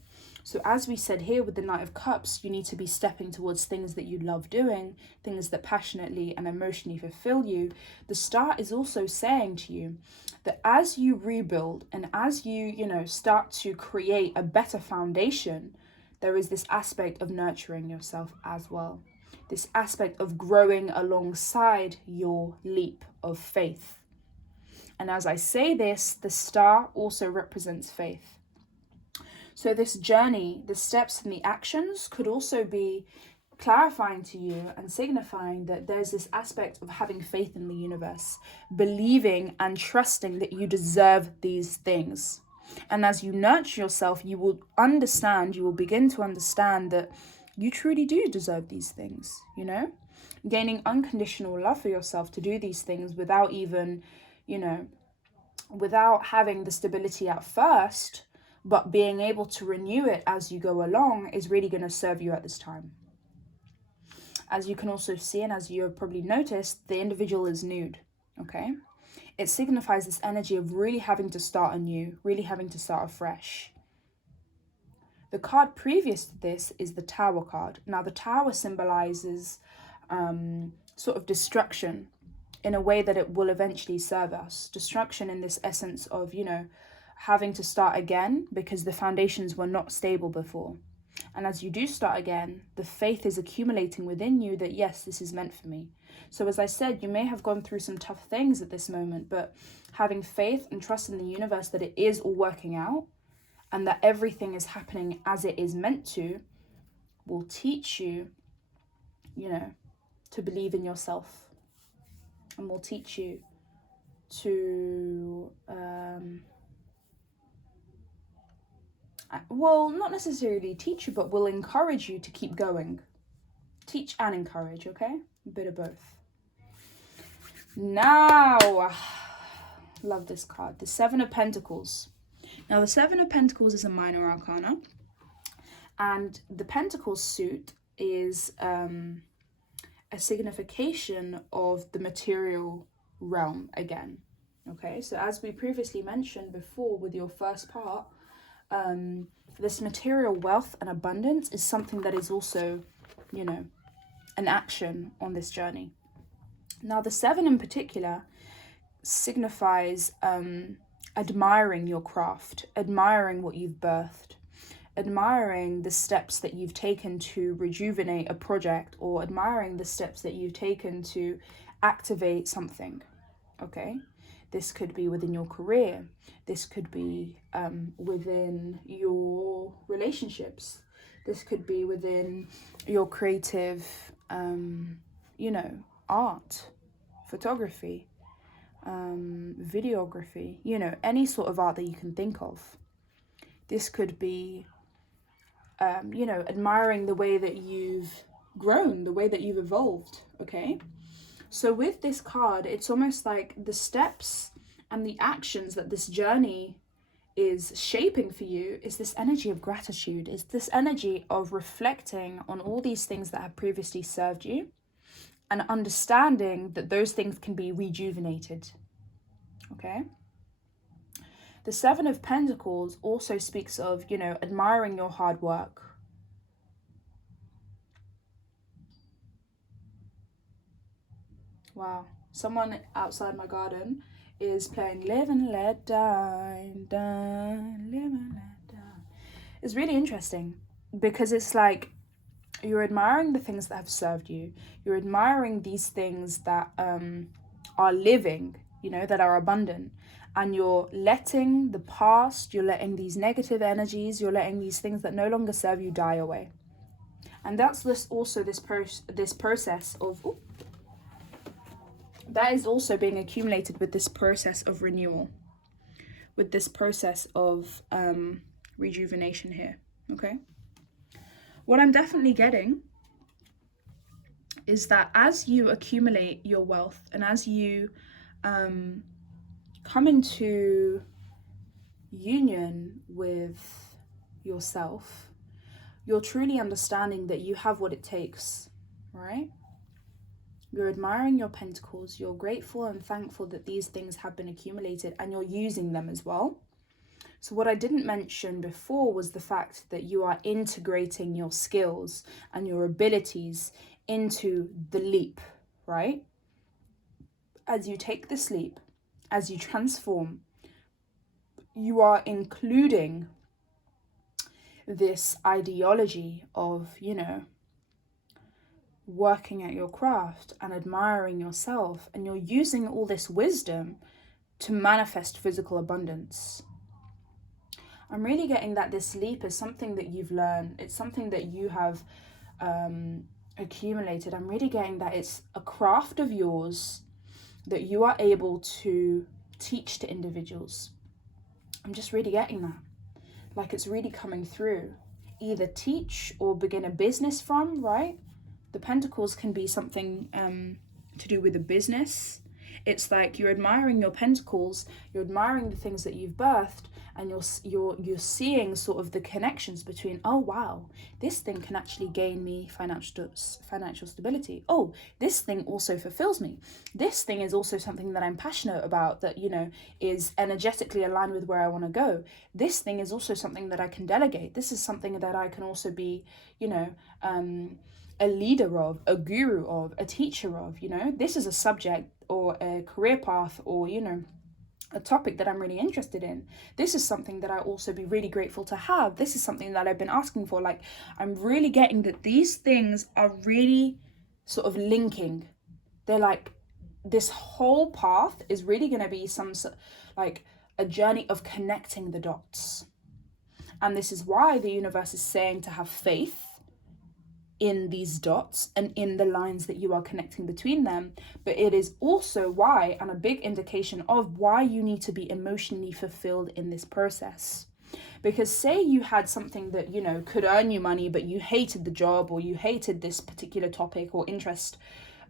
So as we said here with the Knight of Cups, you need to be stepping towards things that you love doing, things that passionately and emotionally fulfill you. The Star is also saying to you that as you rebuild and as you, start to create a better foundation, there is this aspect of nurturing yourself as well. This aspect of growing alongside your leap of faith. And as I say this, the Star also represents faith. So this journey, the steps and the actions could also be clarifying to you and signifying that there's this aspect of having faith in the universe, believing and trusting that you deserve these things. And as you nurture yourself, you will begin to understand that you truly do deserve these things, Gaining unconditional love for yourself to do these things without even, without having the stability at first, but being able to renew it as you go along is really going to serve you at this time. As you can also see, and as you have probably noticed, the individual is nude, okay? It signifies this energy of really having to start anew, really having to start afresh. The card previous to this is the Tower card. Now, the Tower symbolizes sort of destruction in a way that it will eventually serve us. Destruction in this essence of, you know, having to start again because the foundations were not stable before. And as you do start again, the faith is accumulating within you that, yes, this is meant for me. So as I said, you may have gone through some tough things at this moment, but having faith and trust in the universe that it is all working out and that everything is happening as it is meant to will teach you, you know, to believe in yourself, and will teach you to well, not necessarily teach you, but will encourage you to keep going. Teach and encourage, okay? A bit of both. Now, love this card, the Seven of Pentacles. Now, the Seven of Pentacles is a minor arcana, and the Pentacles suit is a signification of the material realm again. Okay, so as we previously mentioned before with your first part, this material wealth and abundance is something that is also, you know, an action on this journey. Now, the seven in particular signifies admiring your craft, admiring what you've birthed, admiring the steps that you've taken to rejuvenate a project, or admiring the steps that you've taken to activate something, okay? This could be within your career. This could be within your relationships. This could be within your creative, you know, art, photography, videography, you know, any sort of art that you can think of. This could be, you know, admiring the way that you've grown, the way that you've evolved, okay? So with this card, it's almost like the steps and the actions that this journey is shaping for you is this energy of gratitude, is this energy of reflecting on all these things that have previously served you and understanding that those things can be rejuvenated, okay? The Seven of Pentacles also speaks of, you know, admiring your hard work. Wow. Someone outside my garden is playing Live and Let Die, Die, Live and Let Die. It's really interesting because it's like you're admiring the things that have served you. You're admiring these things that are living, you know, that are abundant. And you're letting the past, you're letting these negative energies, you're letting these things that no longer serve you die away. And that's this process of... Ooh, that is also being accumulated with this process of renewal, with this process of rejuvenation here, okay? What I'm definitely getting is that as you accumulate your wealth and as you come into union with yourself, you're truly understanding that you have what it takes, right? You're admiring your pentacles, you're grateful and thankful that these things have been accumulated and you're using them as well. So what I didn't mention before was the fact that you are integrating your skills and your abilities into the leap, right? As you take this leap, as you transform, you are including this ideology of, you know, working at your craft and admiring yourself, and you're using all this wisdom to manifest physical abundance. I'm really getting that this leap is something that you've learned. It's something that you have accumulated. I'm really getting that it's a craft of yours that you are able to teach to individuals. I'm just really getting that. Like it's really coming through. Either teach or begin a business from, right? The Pentacles can be something to do with a business. It's like you're admiring your pentacles, you're admiring the things that you've birthed, and you're seeing sort of the connections between, oh wow, this thing can actually gain me financial stability. Oh, this thing also fulfills me. This thing is also something that I'm passionate about, that, you know, is energetically aligned with where I want to go. This thing is also something that I can delegate. This is something that I can also be, you know, a leader of, a guru of, a teacher of, you know. This is a subject or a career path or, you know, a topic that I'm really interested in. This is something that I also be really grateful to have. This is something that I've been asking for. Like, I'm really getting that these things are really sort of linking. They're like, this whole path is really going to be like a journey of connecting the dots. And this is why the universe is saying to have faith in these dots and in the lines that you are connecting between them. But it is also why, and a big indication of why, you need to be emotionally fulfilled in this process. Because say you had something that, you know, could earn you money, but you hated the job, or you hated this particular topic or interest,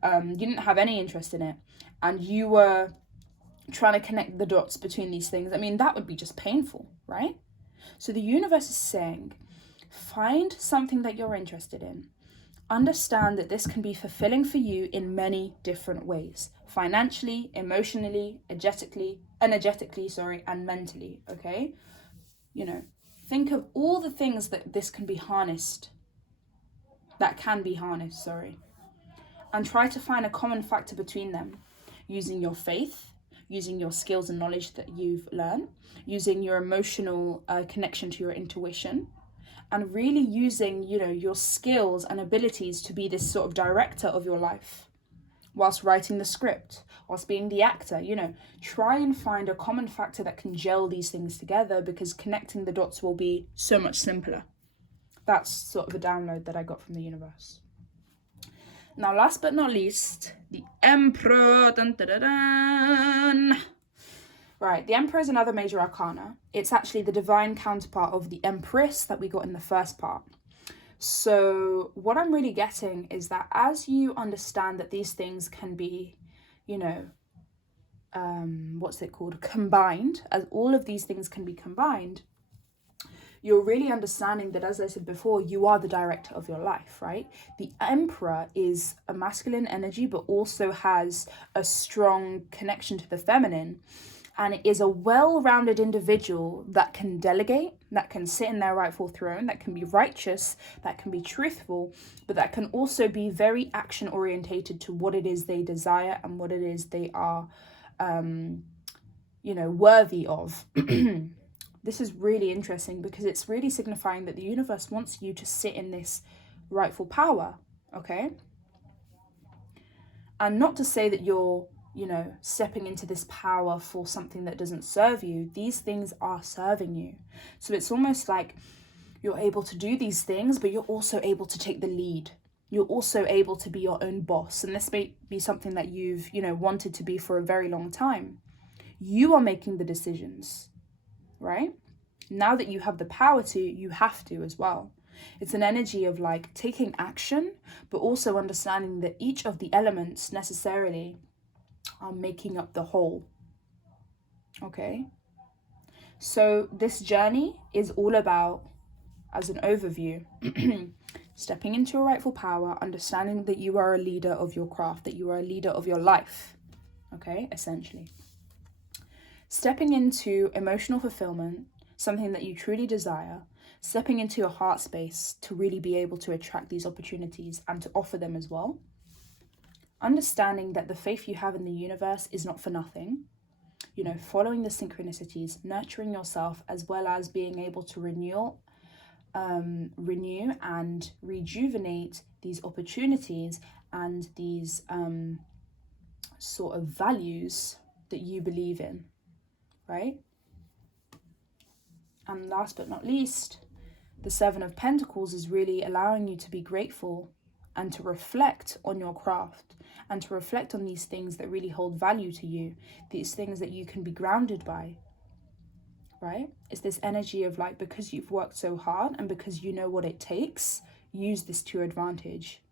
you didn't have any interest in it, and you were trying to connect the dots between these things, I mean, that would be just painful, right? So the universe is saying, find something that you're interested in. Understand that this can be fulfilling for you in many different ways. Financially, emotionally, energetically, and mentally, okay? You know, think of all the things that this can be harnessed, and try to find a common factor between them, using your faith, using your skills and knowledge that you've learned, using your emotional connection to your intuition, and really using, you know, your skills and abilities to be this sort of director of your life, whilst writing the script, whilst being the actor. You know, try and find a common factor that can gel these things together, because connecting the dots will be so much simpler. That's sort of a download that I got from the universe. Now, last but not least, the Emperor. Dun, dun, dun, dun. Right, the Emperor is another major arcana. It's actually the divine counterpart of the Empress that we got in the first part. So what I'm really getting is that as you understand that these things can be, you know, combined, as all of these things can be combined, you're really understanding that, as I said before, you are the director of your life, right? The Emperor is a masculine energy, but also has a strong connection to the feminine. And it is a well-rounded individual that can delegate, that can sit in their rightful throne, that can be righteous, that can be truthful, but that can also be very action-orientated to what it is they desire and what it is they are, you know, worthy of. This is really interesting, because it's really signifying that the universe wants you to sit in this rightful power, okay? And not to say that you're, you know, stepping into this power for something that doesn't serve you. These things are serving you. So it's almost like you're able to do these things, but you're also able to take the lead. You're also able to be your own boss. And this may be something that you've, you know, wanted to be for a very long time. You are making the decisions, right? Now that you have the power to, you have to as well. It's an energy of like taking action, but also understanding that each of the elements necessarily are making up the whole. Okay? So this journey is all about, as an overview, stepping into your rightful power, understanding that you are a leader of your craft, that you are a leader of your life. Okay? Essentially. Stepping into emotional fulfillment, something that you truly desire, stepping into your heart space to really be able to attract these opportunities and to offer them as well. Understanding that the faith you have in the universe is not for nothing. You know, following the synchronicities, nurturing yourself, as well as being able to renew and rejuvenate these opportunities and these sort of values that you believe in, right? And last but not least, the Seven of Pentacles is really allowing you to be grateful and to reflect on your craft and to reflect on these things that really hold value to you, these things that you can be grounded by, right? It's this energy of like, because you've worked so hard and because you know what it takes, use this to your advantage.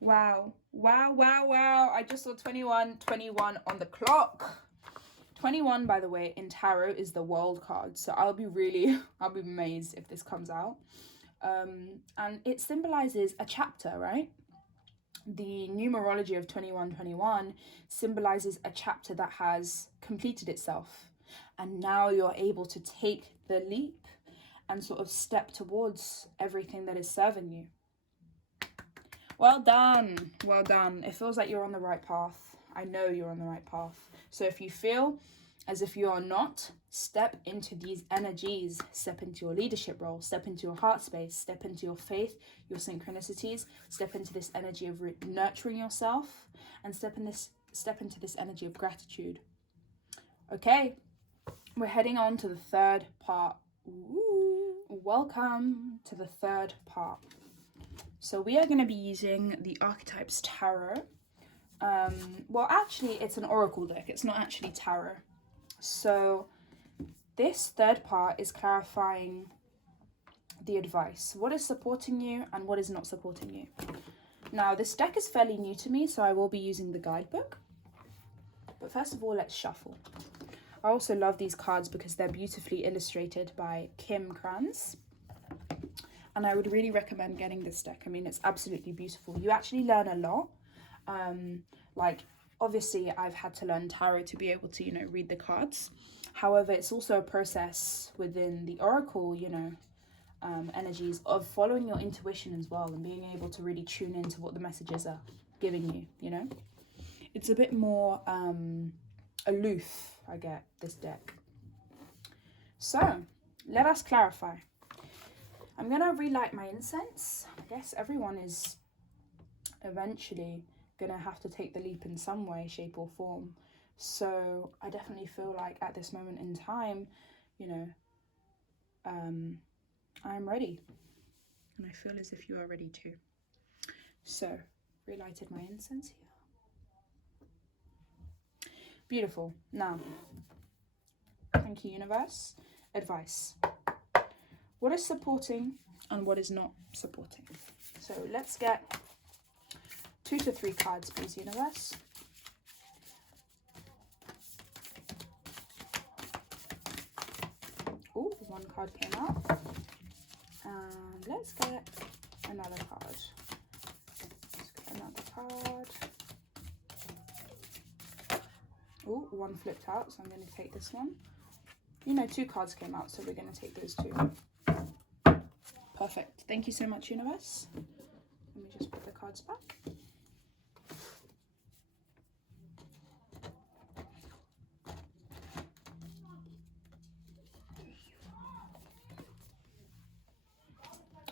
Wow. I just saw 21 on the clock. 21, by the way, in tarot is the world card. So I'll be amazed if this comes out. And it symbolizes a chapter, right? The numerology of 2121 symbolizes a chapter that has completed itself. And now you're able to take the leap and sort of step towards everything that is serving you. Well done. Well done. It feels like you're on the right path. I know you're on the right path. So if you feel as if you are not, step into these energies. Step into your leadership role. Step into your heart space. Step into your faith, your synchronicities. Step into this energy of nurturing yourself, and step into this energy of gratitude. Okay, we're heading on to the third part. Ooh, welcome to the third part. So we are going to be using the Archetypes Tarot. Well, actually, it's an oracle deck. It's not actually tarot. So this third part is clarifying the advice. What is supporting you and what is not supporting you. Now, this deck is fairly new to me, so I will be using the guidebook. But first of all, let's shuffle. I also love these cards because they're beautifully illustrated by Kim Kranz. And I would really recommend getting this deck. I mean, it's absolutely beautiful. You actually learn a lot. Like, obviously, I've had to learn tarot to be able to, you know, read the cards. However, it's also a process within the oracle, you know, energies of following your intuition as well and being able to really tune into what the messages are giving you, you know. It's a bit more aloof, I get, this deck. So, let us clarify. I'm going to relight my incense. I guess everyone is eventually going to have to take the leap in some way, shape or form. So I definitely feel like at this moment in time, you know, I'm ready. And I feel as if you are ready too. So, relighted my incense here. Beautiful. Now, thank you, universe. Advice. What is supporting and what is not supporting? So let's get 2 to 3 cards, please, universe. Oh, one card came out. And let's get another card. Let's get another card. Oh, one flipped out, so I'm going to take this one. You know, 2 cards came out, so we're going to take those 2. Perfect. Thank you so much, universe. Let me just put the cards back.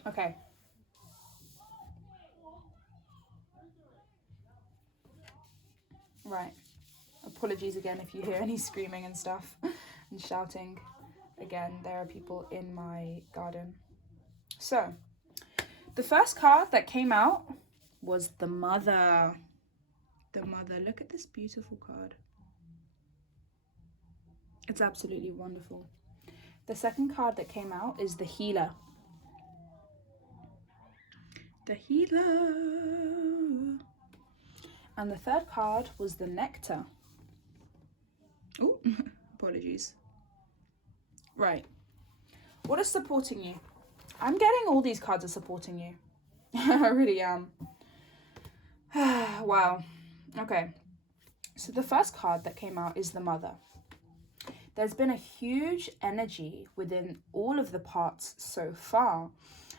Okay. Right. Apologies again if you hear any screaming and stuff and shouting. Again, there are people in my garden. So, the first card that came out was the Mother. The Mother. Look at this beautiful card. It's absolutely wonderful. The second card that came out is the Healer. The Healer. And the third card was the Nectar. Oh, apologies. Right. What is supporting you? I'm getting all these cards are supporting you. I really am. Wow. Okay. So the first card that came out is the Mother. There's been a huge energy within all of the parts so far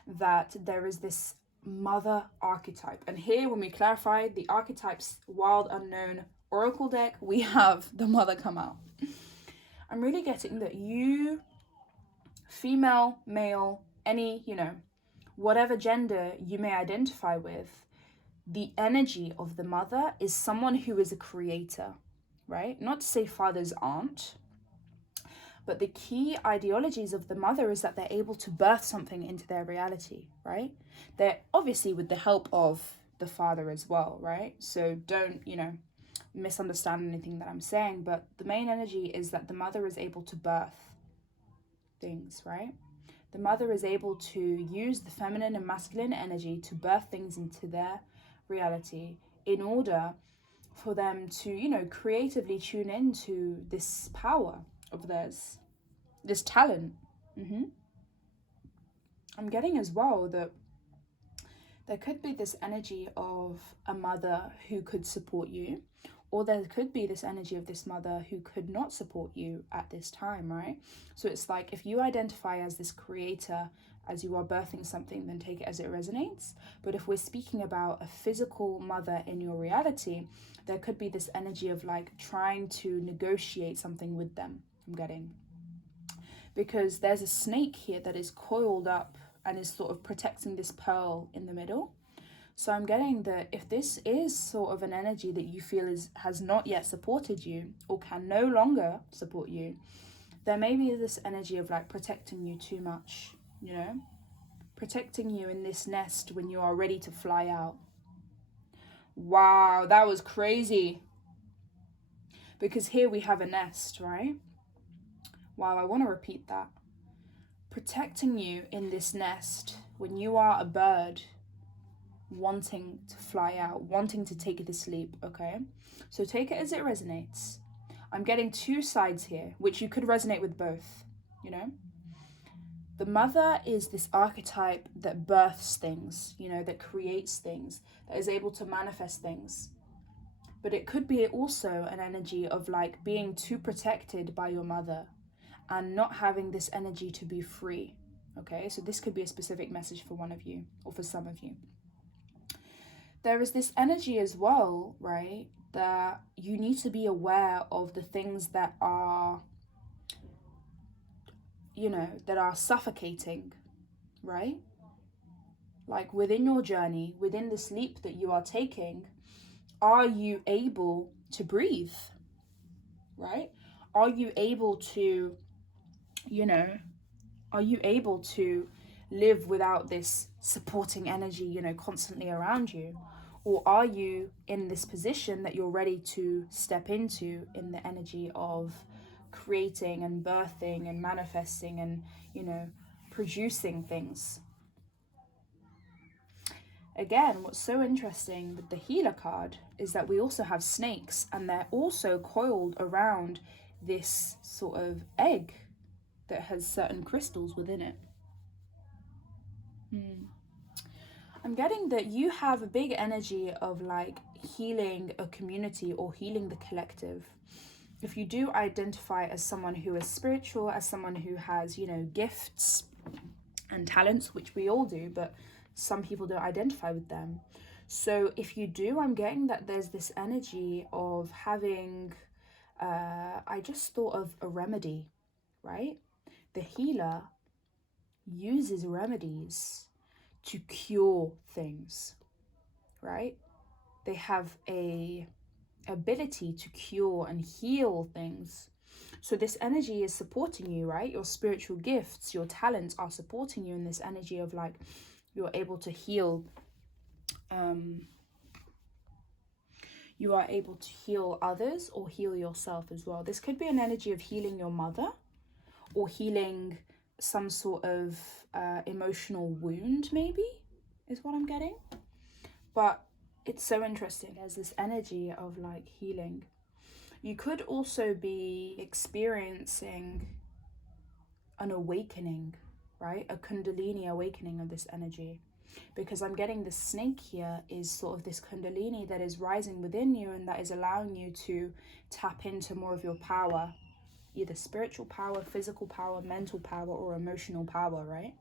that there is this Mother archetype. And here, when we clarify the archetypes Wild Unknown Oracle deck, we have the Mother come out. I'm really getting that you, female, male, any, you know, whatever gender you may identify with, the energy of the Mother is someone who is a creator, right? Not to say fathers aren't, but the key ideologies of the Mother is that they're able to birth something into their reality, right? They're obviously with the help of the father as well, right? So don't, you know, misunderstand anything that I'm saying, but the main energy is that the Mother is able to birth things, right? The Mother is able to use the feminine and masculine energy to birth things into their reality in order for them to, you know, creatively tune into this power of theirs, this talent. I'm getting as well that there could be this energy of a mother who could support you, Or there could be this energy of this mother who could not support you at this time, right? So it's like, if you identify as this creator, as you are birthing something, then take it as it resonates. But if we're speaking about a physical mother in your reality, there could be this energy of like trying to negotiate something with them, I'm getting. Because there's a snake here that is coiled up and is sort of protecting this pearl in the middle. So I'm getting that if this is sort of an energy that you feel has not yet supported you or can no longer support you, there may be this energy of like protecting you too much, you know? Protecting you in this nest when you are ready to fly out. Wow, that was crazy. Because here we have a nest, right? Wow, I want to repeat that. Protecting you in this nest when you are a bird wanting to fly out, wanting to take this leap, okay? So take it as it resonates. I'm getting two sides here, which you could resonate with both, you know? The mother is this archetype that births things, you know, that creates things, that is able to manifest things. But it could be also an energy of like being too protected by your mother and not having this energy to be free, okay? So this could be a specific message for one of you or for some of you. There is this energy as well, right, that you need to be aware of the things that are, you know, that are suffocating, right? Like within your journey, within this leap that you are taking, are you able to breathe, right? Are you able to, you know, are you able to live without this supporting energy, you know, constantly around you? Or are you in this position that you're ready to step into in the energy of creating and birthing and manifesting and, you know, producing things? Again, what's so interesting with the healer card is that we also have snakes, and they're also coiled around this sort of egg that has certain crystals within it. I'm getting that you have a big energy of like healing a community or healing the collective. If you do identify as someone who is spiritual, as someone who has, you know, gifts and talents, which we all do, but some people don't identify with them. So if you do, I'm getting that there's this energy of having, I just thought of a remedy, right? The healer uses remedies to cure things, right? They have a ability to cure and heal things. So this energy is supporting you, right? Your spiritual gifts, your talents are supporting you in this energy of like you're able to heal. You are able to heal others or heal yourself as well. This could be an energy of healing your mother or healing some sort of emotional wound, maybe, is what I'm getting. But it's so interesting. There's this energy of like healing. You could also be experiencing an awakening, right? A Kundalini awakening of this energy. Because I'm getting the snake here is sort of this Kundalini that is rising within you and that is allowing you to tap into more of your power, either spiritual power, physical power, mental power, or emotional power, right?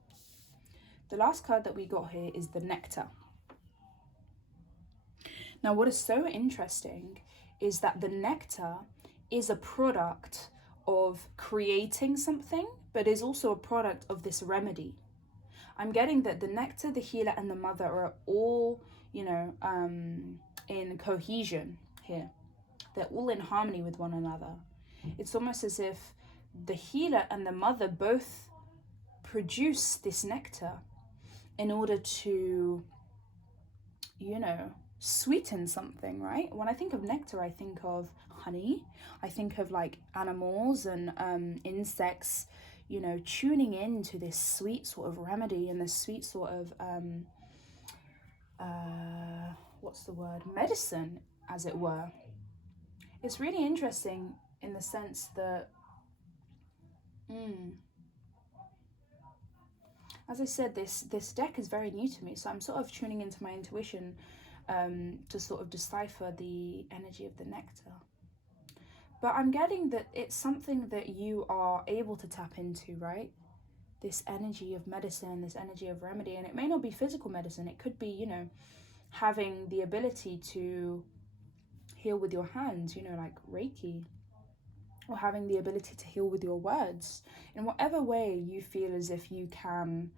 The last card that we got here is the Nectar. Now, what is so interesting is that the nectar is a product of creating something, but is also a product of this remedy. I'm getting that the nectar, the healer, and the mother are all, you know, in cohesion here. They're all in harmony with one another. It's almost as if the healer and the mother both produce this nectar in order to, you know, sweeten something, right? When I think of nectar, I think of honey. I think of like animals and insects, you know, tuning into this sweet sort of remedy and this sweet sort of what's the word, medicine, as it were. It's really interesting in the sense that as I said, this deck is very new to me, so I'm sort of tuning into my intuition. to sort of decipher the energy of the nectar. But I'm getting that it's something that you are able to tap into, right? This energy of medicine, this energy of remedy. And it may not be physical medicine. It could be, you know, having the ability to heal with your hands, you know, like Reiki, or having the ability to heal with your words. In whatever way you feel as if you can,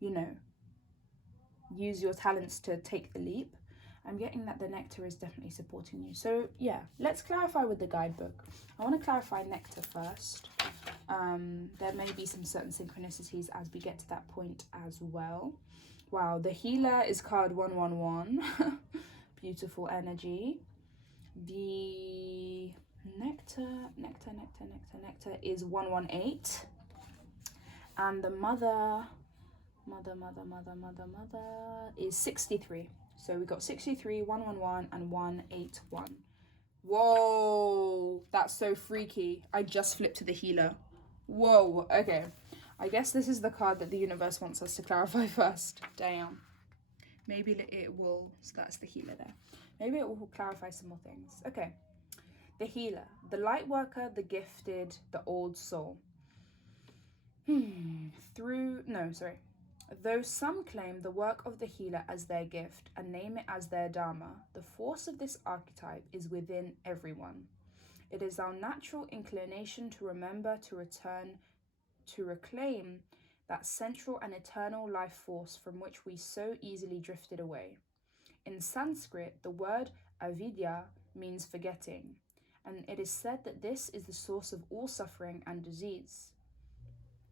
you know, use your talents to take the leap, I'm getting that the nectar is definitely supporting you. So yeah, let's clarify with the guidebook. I want to clarify nectar first. There may be some certain synchronicities as we get to that point as well. Wow, the healer is card 111. Beautiful energy. The nectar is 118. And the mother is 63. So we got 63, 111, and 181. Whoa, that's so freaky. I just flipped to the healer. Whoa, okay. I guess this is the card that the universe wants us to clarify first. Damn. Maybe it will, so that's the healer there. Maybe it will clarify some more things. Okay. The healer, the light worker, the gifted, the old soul. Though some claim the work of the healer as their gift and name it as their dharma, the force of this archetype is within everyone. It is our natural inclination to remember, to return, to reclaim that central and eternal life force from which we so easily drifted away. In Sanskrit, the word avidya means forgetting, and it is said that this is the source of all suffering and disease.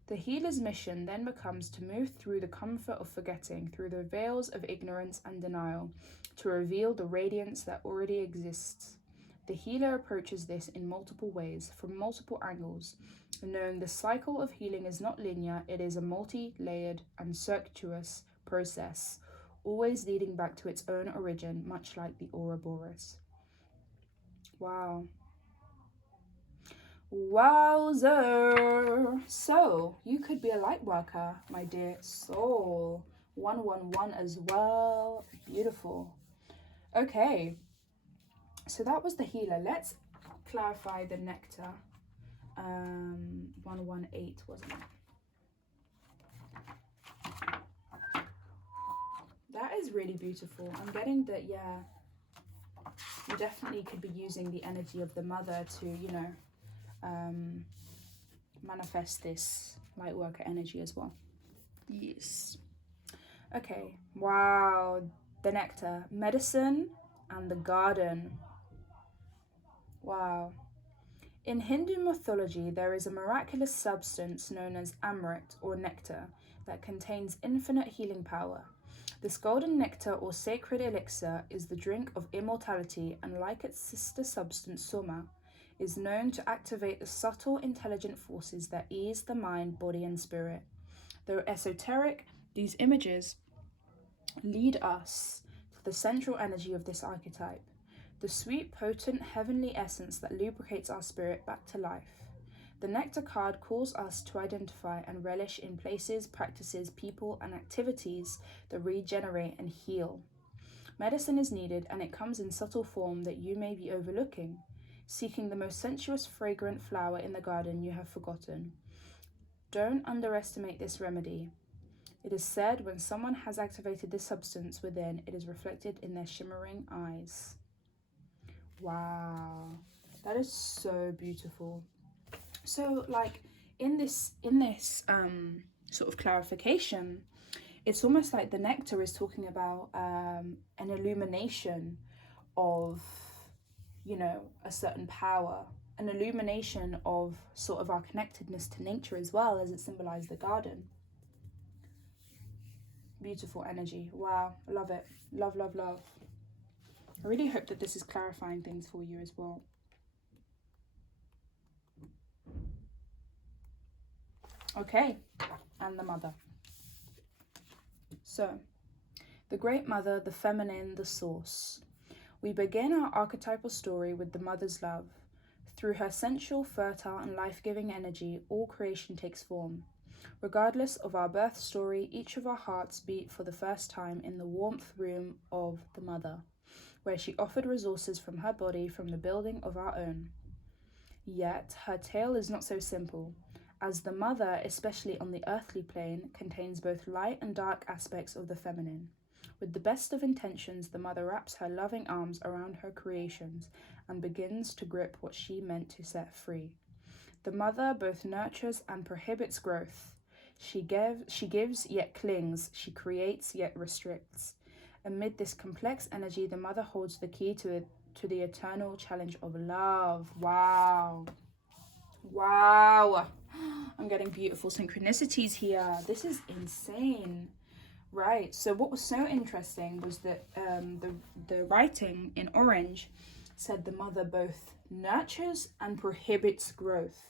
The healer's mission then becomes to move through the comfort of forgetting, through the veils of ignorance and denial, to reveal the radiance that already exists. The healer approaches this in multiple ways, from multiple angles, knowing the cycle of healing is not linear, it is a multi-layered and circuitous process, always leading back to its own origin, much like the Ouroboros. Wow. Wowzer! So, you could be a light worker, my dear soul. 111 as well. Beautiful. Okay. So that was the healer. Let's clarify the nectar. 118, wasn't it? That is really beautiful. I'm getting that, yeah, you definitely could be using the energy of the mother to, you know, manifest this light worker energy as well. Yes. Okay. Wow. The nectar, medicine, and the garden. Wow. In Hindu mythology, there is a miraculous substance known as amrit, or nectar, that contains infinite healing power. This golden nectar, or sacred elixir, is the drink of immortality, and like its sister substance soma, is known to activate the subtle, intelligent forces that ease the mind, body, and spirit. Though esoteric, these images lead us to the central energy of this archetype, the sweet, potent, heavenly essence that lubricates our spirit back to life. The nectar card calls us to identify and relish in places, practices, people, and activities that regenerate and heal. Medicine is needed, and it comes in subtle form that you may be overlooking, seeking the most sensuous, fragrant flower in the garden you have forgotten. Don't underestimate this remedy. It is said when someone has activated this substance within, it is reflected in their shimmering eyes. Wow, that is so beautiful. So, like, in this sort of clarification, it's almost like the nectar is talking about an illumination of, you know, a certain power, an illumination of sort of our connectedness to nature as well, as it symbolized the garden. Beautiful energy. Wow, love it. Love, love, love. I really hope that this is clarifying things for you as well. Okay, and the mother. So, the great mother, the feminine, the source. We begin our archetypal story with the mother's love. Through her sensual, fertile, and life-giving energy, all creation takes form. Regardless of our birth story, each of our hearts beat for the first time in the warmth room of the mother, where she offered resources from her body from the building of our own. Yet her tale is not so simple, as the mother, especially on the earthly plane, contains both light and dark aspects of the feminine. With the best of intentions, the mother wraps her loving arms around her creations and begins to grip what she meant to set free. The mother both nurtures and prohibits growth. She gives yet clings, she creates yet restricts. Amid this complex energy, the mother holds the key to the eternal challenge of love. Wow. Wow. I'm getting beautiful synchronicities here. This is insane. Right, so what was so interesting was that the writing in orange said the mother both nurtures and prohibits growth.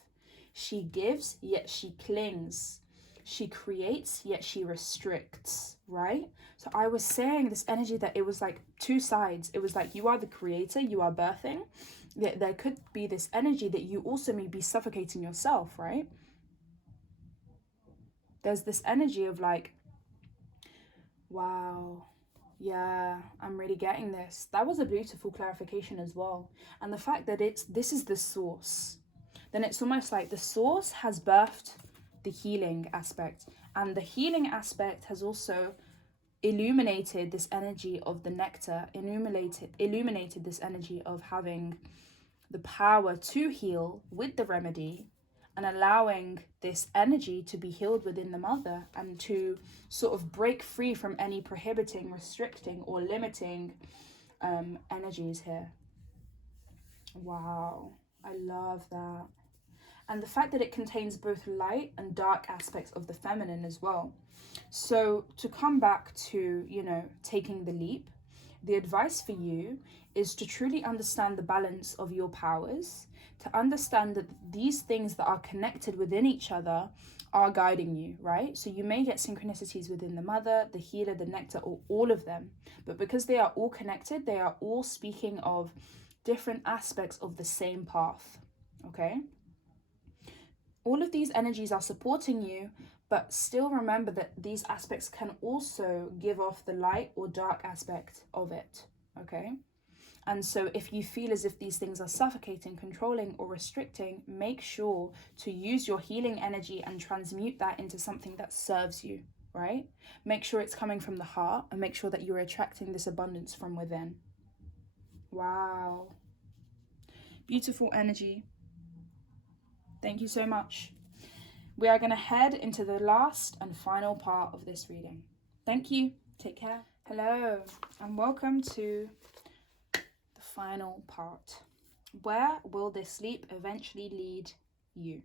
She gives, yet she clings. She creates, yet she restricts, right? So I was saying this energy that it was like two sides. It was like you are the creator, you are birthing. Yet there could be this energy that you also may be suffocating yourself, right? There's this energy of like, wow, yeah, I'm really getting this. That was a beautiful clarification as well. And the fact that this is the source, then it's almost like the source has birthed the healing aspect, and the healing aspect has also illuminated this energy of the nectar, illuminated this energy of having the power to heal with the remedy, and allowing this energy to be healed within the mother and to sort of break free from any prohibiting, restricting, or limiting energies here. Wow, I love that. And the fact that it contains both light and dark aspects of the feminine as well. So to come back to, taking the leap, the advice for you is to truly understand the balance of your powers, to understand that these things that are connected within each other are guiding you, right? So you may get synchronicities within the mother, the healer, the nectar, or all of them. But because they are all connected, they are all speaking of different aspects of the same path, okay? All of these energies are supporting you, but still remember that these aspects can also give off the light or dark aspect of it, okay? And so if you feel as if these things are suffocating, controlling, or restricting, make sure to use your healing energy and transmute that into something that serves you, right? Make sure it's coming from the heart, and make sure that you're attracting this abundance from within. Wow. Beautiful energy. Thank you so much. We are going to head into the last and final part of this reading. Thank you. Take care. Hello, and welcome to the final part. Where will this leap eventually lead you?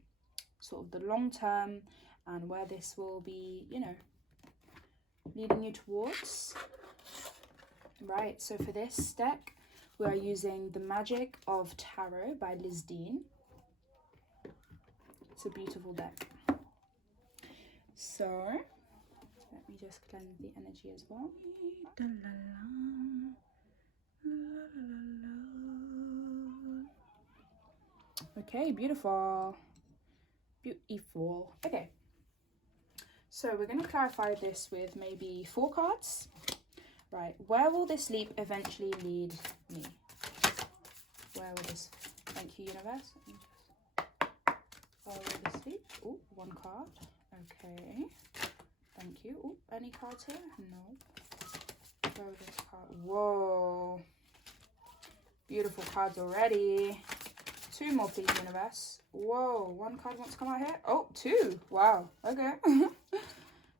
Sort of the long term, and where this will be, leading you towards. Right, so for this deck, we are using The Magic of Tarot by Liz Dean. It's a beautiful deck. So, let me just cleanse the energy as well. Okay, beautiful. Beautiful. Okay. So we're going to clarify this with maybe 4 cards. Right, where will this leap eventually lead me? Where will this... Thank you, universe. Where will this leap? Oh, 1 card. Okay. Thank you. Oh, any cards here? No. Where will this card... Whoa. Beautiful cards already. 2 more, please, universe. Whoa, 1 card wants to come out here. Oh, 2. Wow. Okay.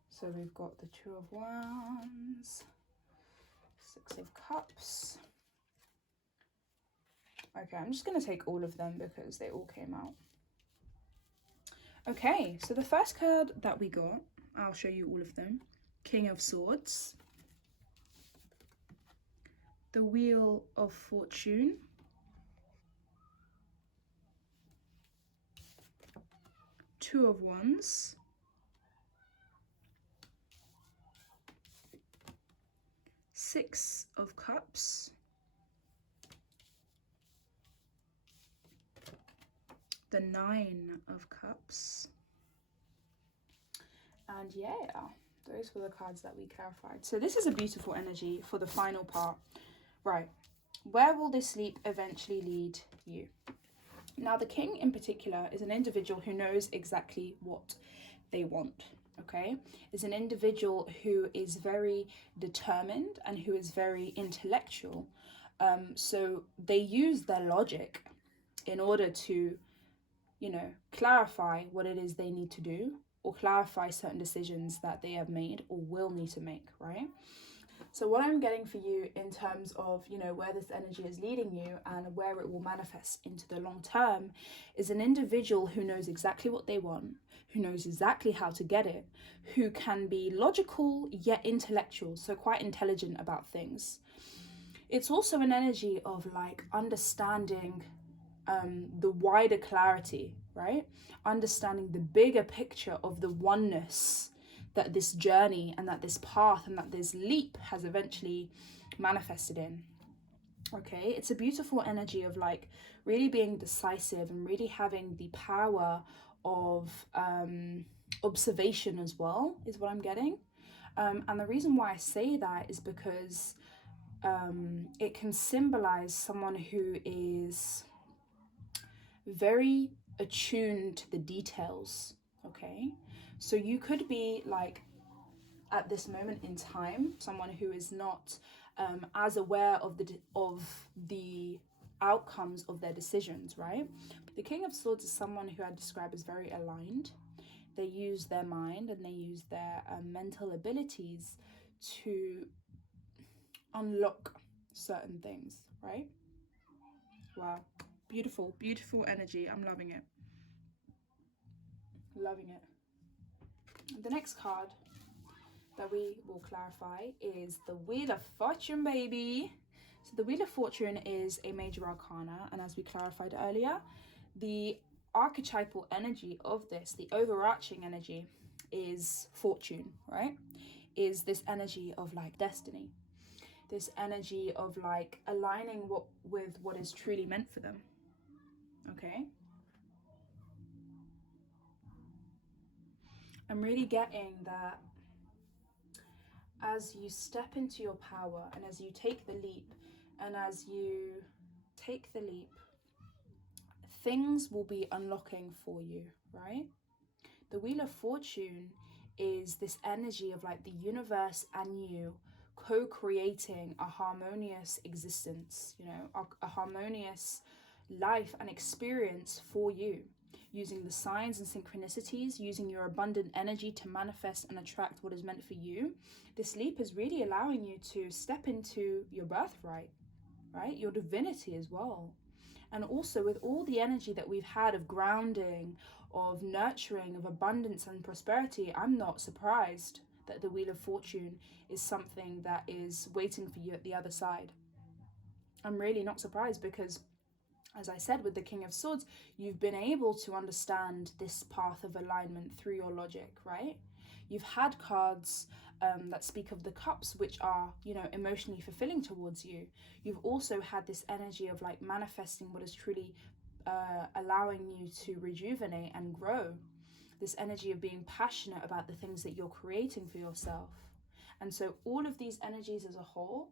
So we've got the 2 of Wands. 6 of Cups. Okay, I'm just going to take all of them because they all came out. Okay, so the first card that we got, I'll show you all of them. King of Swords. The Wheel of Fortune. Two of Wands. Six of Cups. The 9 of Cups. And yeah, those were the cards that we clarified. So this is a beautiful energy for the final part. Right, where will this leap eventually lead you? Now, the king in particular is an individual who knows exactly what they want, okay? Is an individual who is very determined and who is very intellectual. So they use their logic in order to, you know, clarify what it is they need to do, or clarify certain decisions that they have made or will need to make, right? So what I'm getting for you in terms of, you know, where this energy is leading you and where it will manifest into the long term is an individual who knows exactly what they want, who knows exactly how to get it, who can be logical yet intellectual, so quite intelligent about things. It's also an energy of like understanding the wider clarity, right? Understanding the bigger picture of the oneness that this journey and that this path and that this leap has eventually manifested in. Okay, it's a beautiful energy of like really being decisive and really having the power of observation as well, is what I'm getting. And the reason why I say that is because it can symbolize someone who is very attuned to the details, okay? So you could be like, at this moment in time, someone who is not as aware of the outcomes of their decisions, right? The King of Swords is someone who I describe as very aligned. They use their mind and they use their mental abilities to unlock certain things, right? Wow. Beautiful, beautiful energy. I'm loving it. Loving it. The next card that we will clarify is the Wheel of Fortune, baby. So the Wheel of Fortune is a major arcana, and as we clarified earlier, the archetypal energy of this, the overarching energy, is fortune, right? Is this energy of like destiny, this energy of like aligning with what is truly meant for them. Okay, I'm really getting that as you step into your power and as you take the leap, and as you take the leap, things will be unlocking for you, right? The Wheel of Fortune is this energy of like the universe and you co-creating a harmonious existence, you know, a harmonious life and experience for you, using the signs and synchronicities, using your abundant energy to manifest and attract what is meant for you. This leap is really allowing you to step into your birthright, right? Your divinity as well. And also with all the energy that we've had of grounding, of nurturing, of abundance and prosperity, I'm not surprised that the Wheel of Fortune is something that is waiting for you at the other side. I'm really not surprised because, as I said, with the King of Swords, you've been able to understand this path of alignment through your logic, right? You've had cards that speak of the cups, which are, you know, emotionally fulfilling towards you. You've also had this energy of like manifesting what is truly allowing you to rejuvenate and grow. This energy of being passionate about the things that you're creating for yourself. And so all of these energies as a whole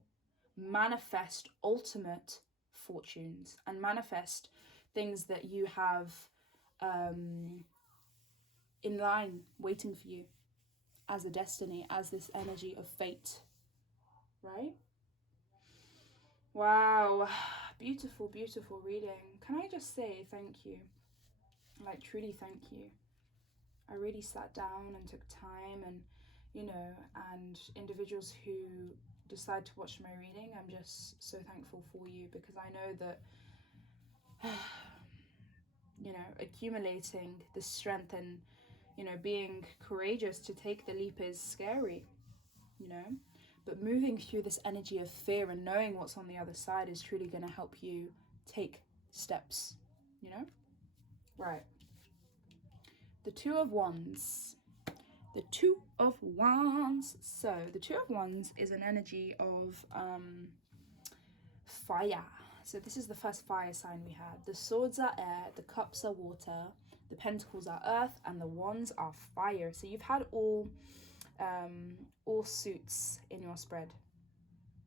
manifest ultimate fortunes and manifest things that you have in line waiting for you as a destiny, as this energy of fate, right? Wow, beautiful, beautiful reading. Can I just say thank you? Like, truly thank you. I really sat down and took time, and, you know, and individuals who decide to watch my reading, I'm just so thankful for you, because I know that you know, accumulating the strength and, you know, being courageous to take the leap is scary, you know, but moving through this energy of fear and knowing what's on the other side is truly going to help you take steps, you know? Right. The Two of Wands. The Two of Wands. So the Two of Wands is an energy of fire. So this is the first fire sign we had. The swords are air, the cups are water, the pentacles are earth, and the wands are fire. So you've had all suits in your spread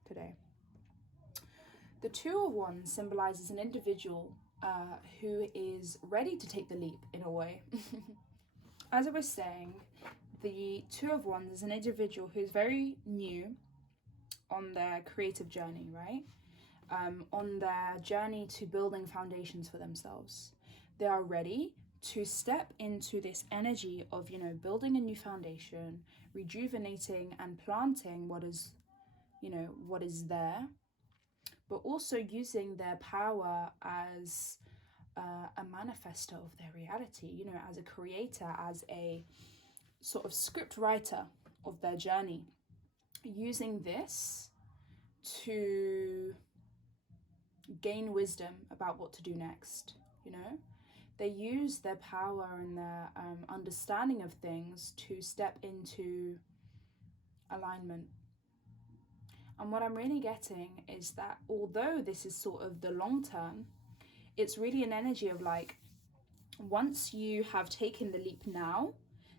today. The Two of Wands symbolizes an individual who is ready to take the leap in a way. As I was saying, the Two of Wands is an individual who's very new on their creative journey, right? On their journey to building foundations for themselves. They are ready to step into this energy of, building a new foundation, rejuvenating and planting what is there, but also using their power as a manifester of their reality, as a creator, as a sort of script writer of their journey, using this to gain wisdom about what to do next. They use their power and their understanding of things to step into alignment. And what I'm really getting is that although this is sort of the long term, it's really an energy of like, once you have taken the leap now,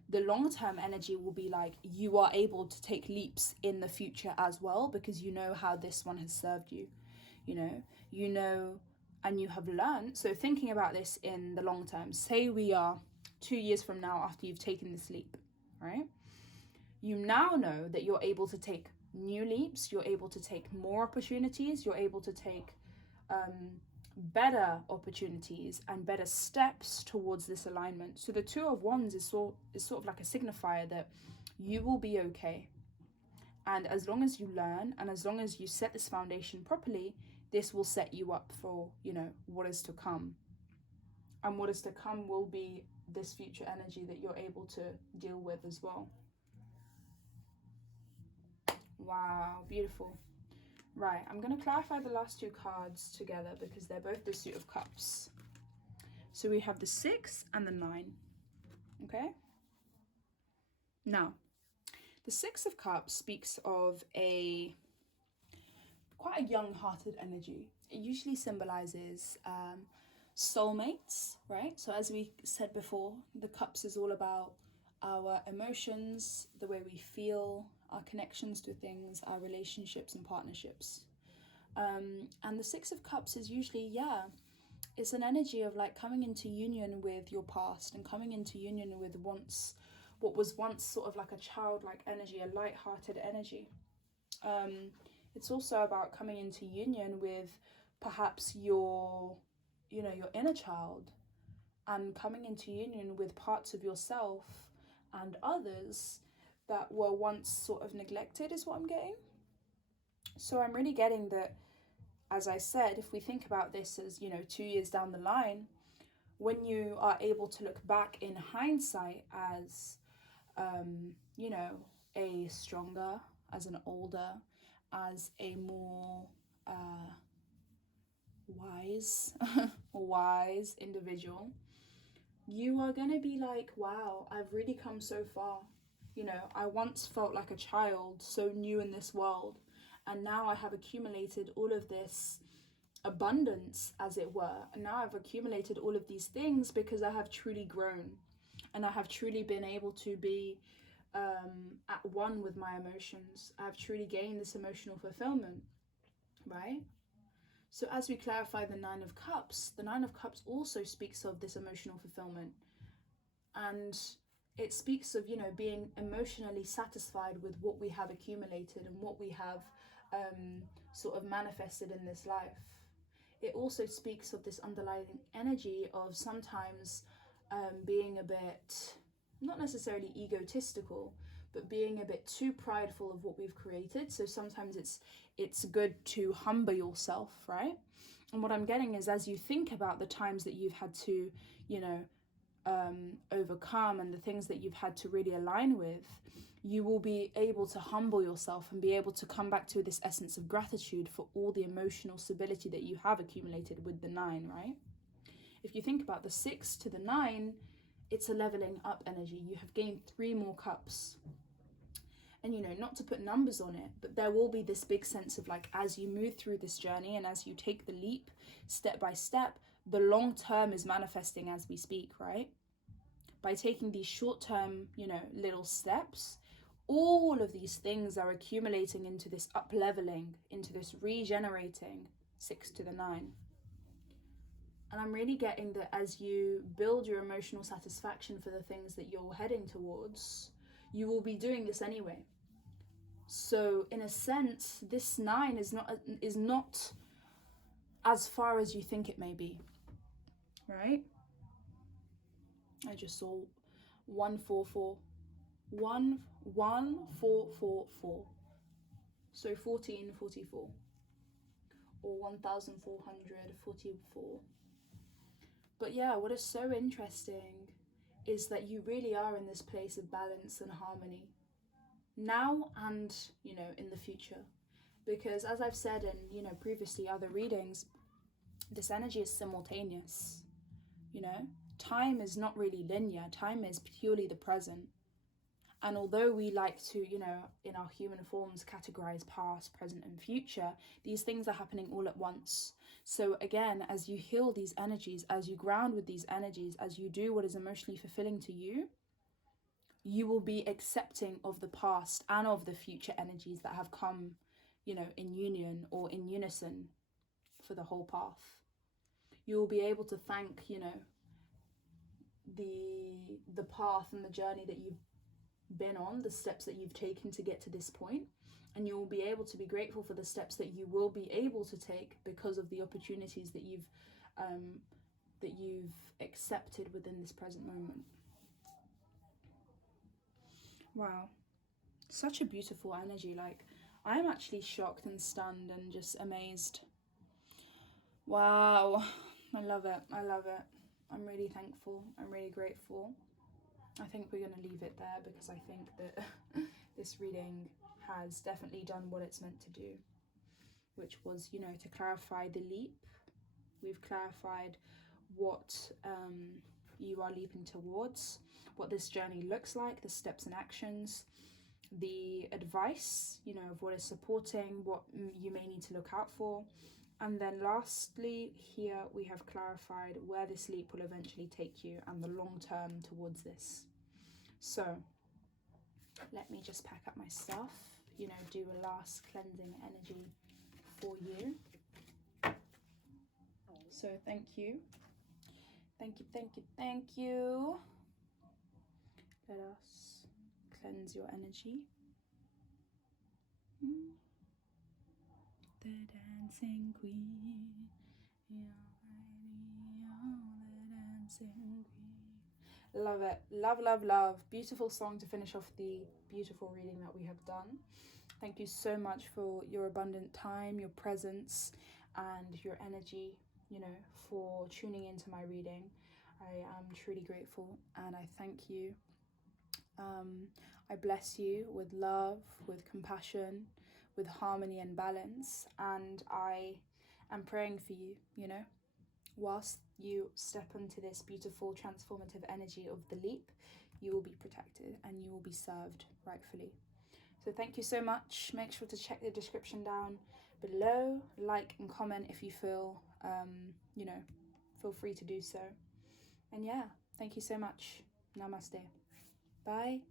the long-term energy will be like you are able to take leaps in the future as well, because you know how this one has served you, and you have learned. So thinking about this in the long term, say we are 2 years from now after you've taken this leap, right? You now know that you're able to take new leaps, you're able to take more opportunities, you're able to take better opportunities and better steps towards this alignment. So the Two of Wands is sort of like a signifier that you will be okay. And as long as you learn and as long as you set this foundation properly, this will set you up for, what is to come. And what is to come will be this future energy that you're able to deal with as well. Wow, beautiful. Right, I'm going to clarify the last two cards together because they're both the Suit of Cups. So we have the 6 and the 9. Okay? Now, the 6 of Cups speaks of quite a young-hearted energy. It usually symbolizes soulmates, right? So as we said before, the Cups is all about our emotions, the way we feel, our connections to things, our relationships and partnerships. And the 6 of Cups is usually, it's an energy of like coming into union with your past and coming into union with what was once sort of like a childlike energy, a light-hearted energy. It's also about coming into union with perhaps your inner child, and coming into union with parts of yourself and others that were once sort of neglected is what I'm getting. So I'm really getting that, as I said, if we think about this as, 2 years down the line, when you are able to look back in hindsight as, a stronger, as an older, as a more wise individual, you are going to be like, wow, I've really come so far. I once felt like a child, so new in this world, and now I have accumulated all of this abundance, as it were. And now I've accumulated all of these things because I have truly grown, and I have truly been able to be at one with my emotions. I've truly gained this emotional fulfillment, right? So as we clarify the 9 of Cups, the 9 of Cups also speaks of this emotional fulfillment. And it speaks of, being emotionally satisfied with what we have accumulated and what we have sort of manifested in this life. It also speaks of this underlying energy of sometimes being a bit, not necessarily egotistical, but being a bit too prideful of what we've created. So sometimes it's good to humble yourself, right? And what I'm getting is, as you think about the times that you've had to, overcome and the things that you've had to really align with, you will be able to humble yourself and be able to come back to this essence of gratitude for all the emotional stability that you have accumulated with the 9, right? If you think about the 6 to the 9, it's a leveling up energy. You have gained 3 more cups. And not to put numbers on it, but there will be this big sense of like, as you move through this journey and as you take the leap step by step, the long term is manifesting as we speak, right? by taking these short-term, little steps, all of these things are accumulating into this up-leveling, into this regenerating 6 to the 9. And I'm really getting that as you build your emotional satisfaction for the things that you're heading towards, you will be doing this anyway. So in a sense, this 9 is not as far as you think it may be, right? I just saw 144. 11444. So 1444 or 1444. But yeah, what is so interesting is that you really are in this place of balance and harmony now and, in the future. Because as I've said in, previously other readings, this energy is simultaneous. Time is not really linear. Time is purely the present. And although we like to, in our human forms, categorize past, present, and future, these things are happening all at once. So again, as you heal these energies, as you ground with these energies, as you do what is emotionally fulfilling to you, you will be accepting of the past and of the future energies that have come, in union or in unison for the whole path. You will be able to thank, the path and the journey that you've been on, the steps that you've taken to get to this point, and you will be able to be grateful for the steps that you will be able to take because of the opportunities that you've accepted within this present moment. Wow, such a beautiful energy. Like, I'm actually shocked and stunned and just amazed. Wow, I love it. I'm really thankful. I'm really grateful. I think we're going to leave it there because I think that this reading has definitely done what it's meant to do, which was, to clarify the leap. We've clarified what you are leaping towards, what this journey looks like, the steps and actions, the advice, of what is supporting, what you may need to look out for. And then lastly, here we have clarified where this leap will eventually take you and the long term towards this. So let me just pack up my stuff, do a last cleansing energy for you. So thank you. Let us cleanse your energy. The dancing queen, the dancing queen. Love it. Love. Beautiful song to finish off the beautiful reading that we have done. Thank you so much for your abundant time, your presence, and your energy, for tuning into my reading. I am truly grateful and I thank you. I bless you with love, with compassion, with harmony and balance, and I am praying for you, whilst you step into this beautiful transformative energy of the leap, you will be protected and you will be served rightfully. So thank you so much. Make sure to check the description down below, like and comment if you feel, feel free to do so. And yeah, thank you so much. Namaste. Bye.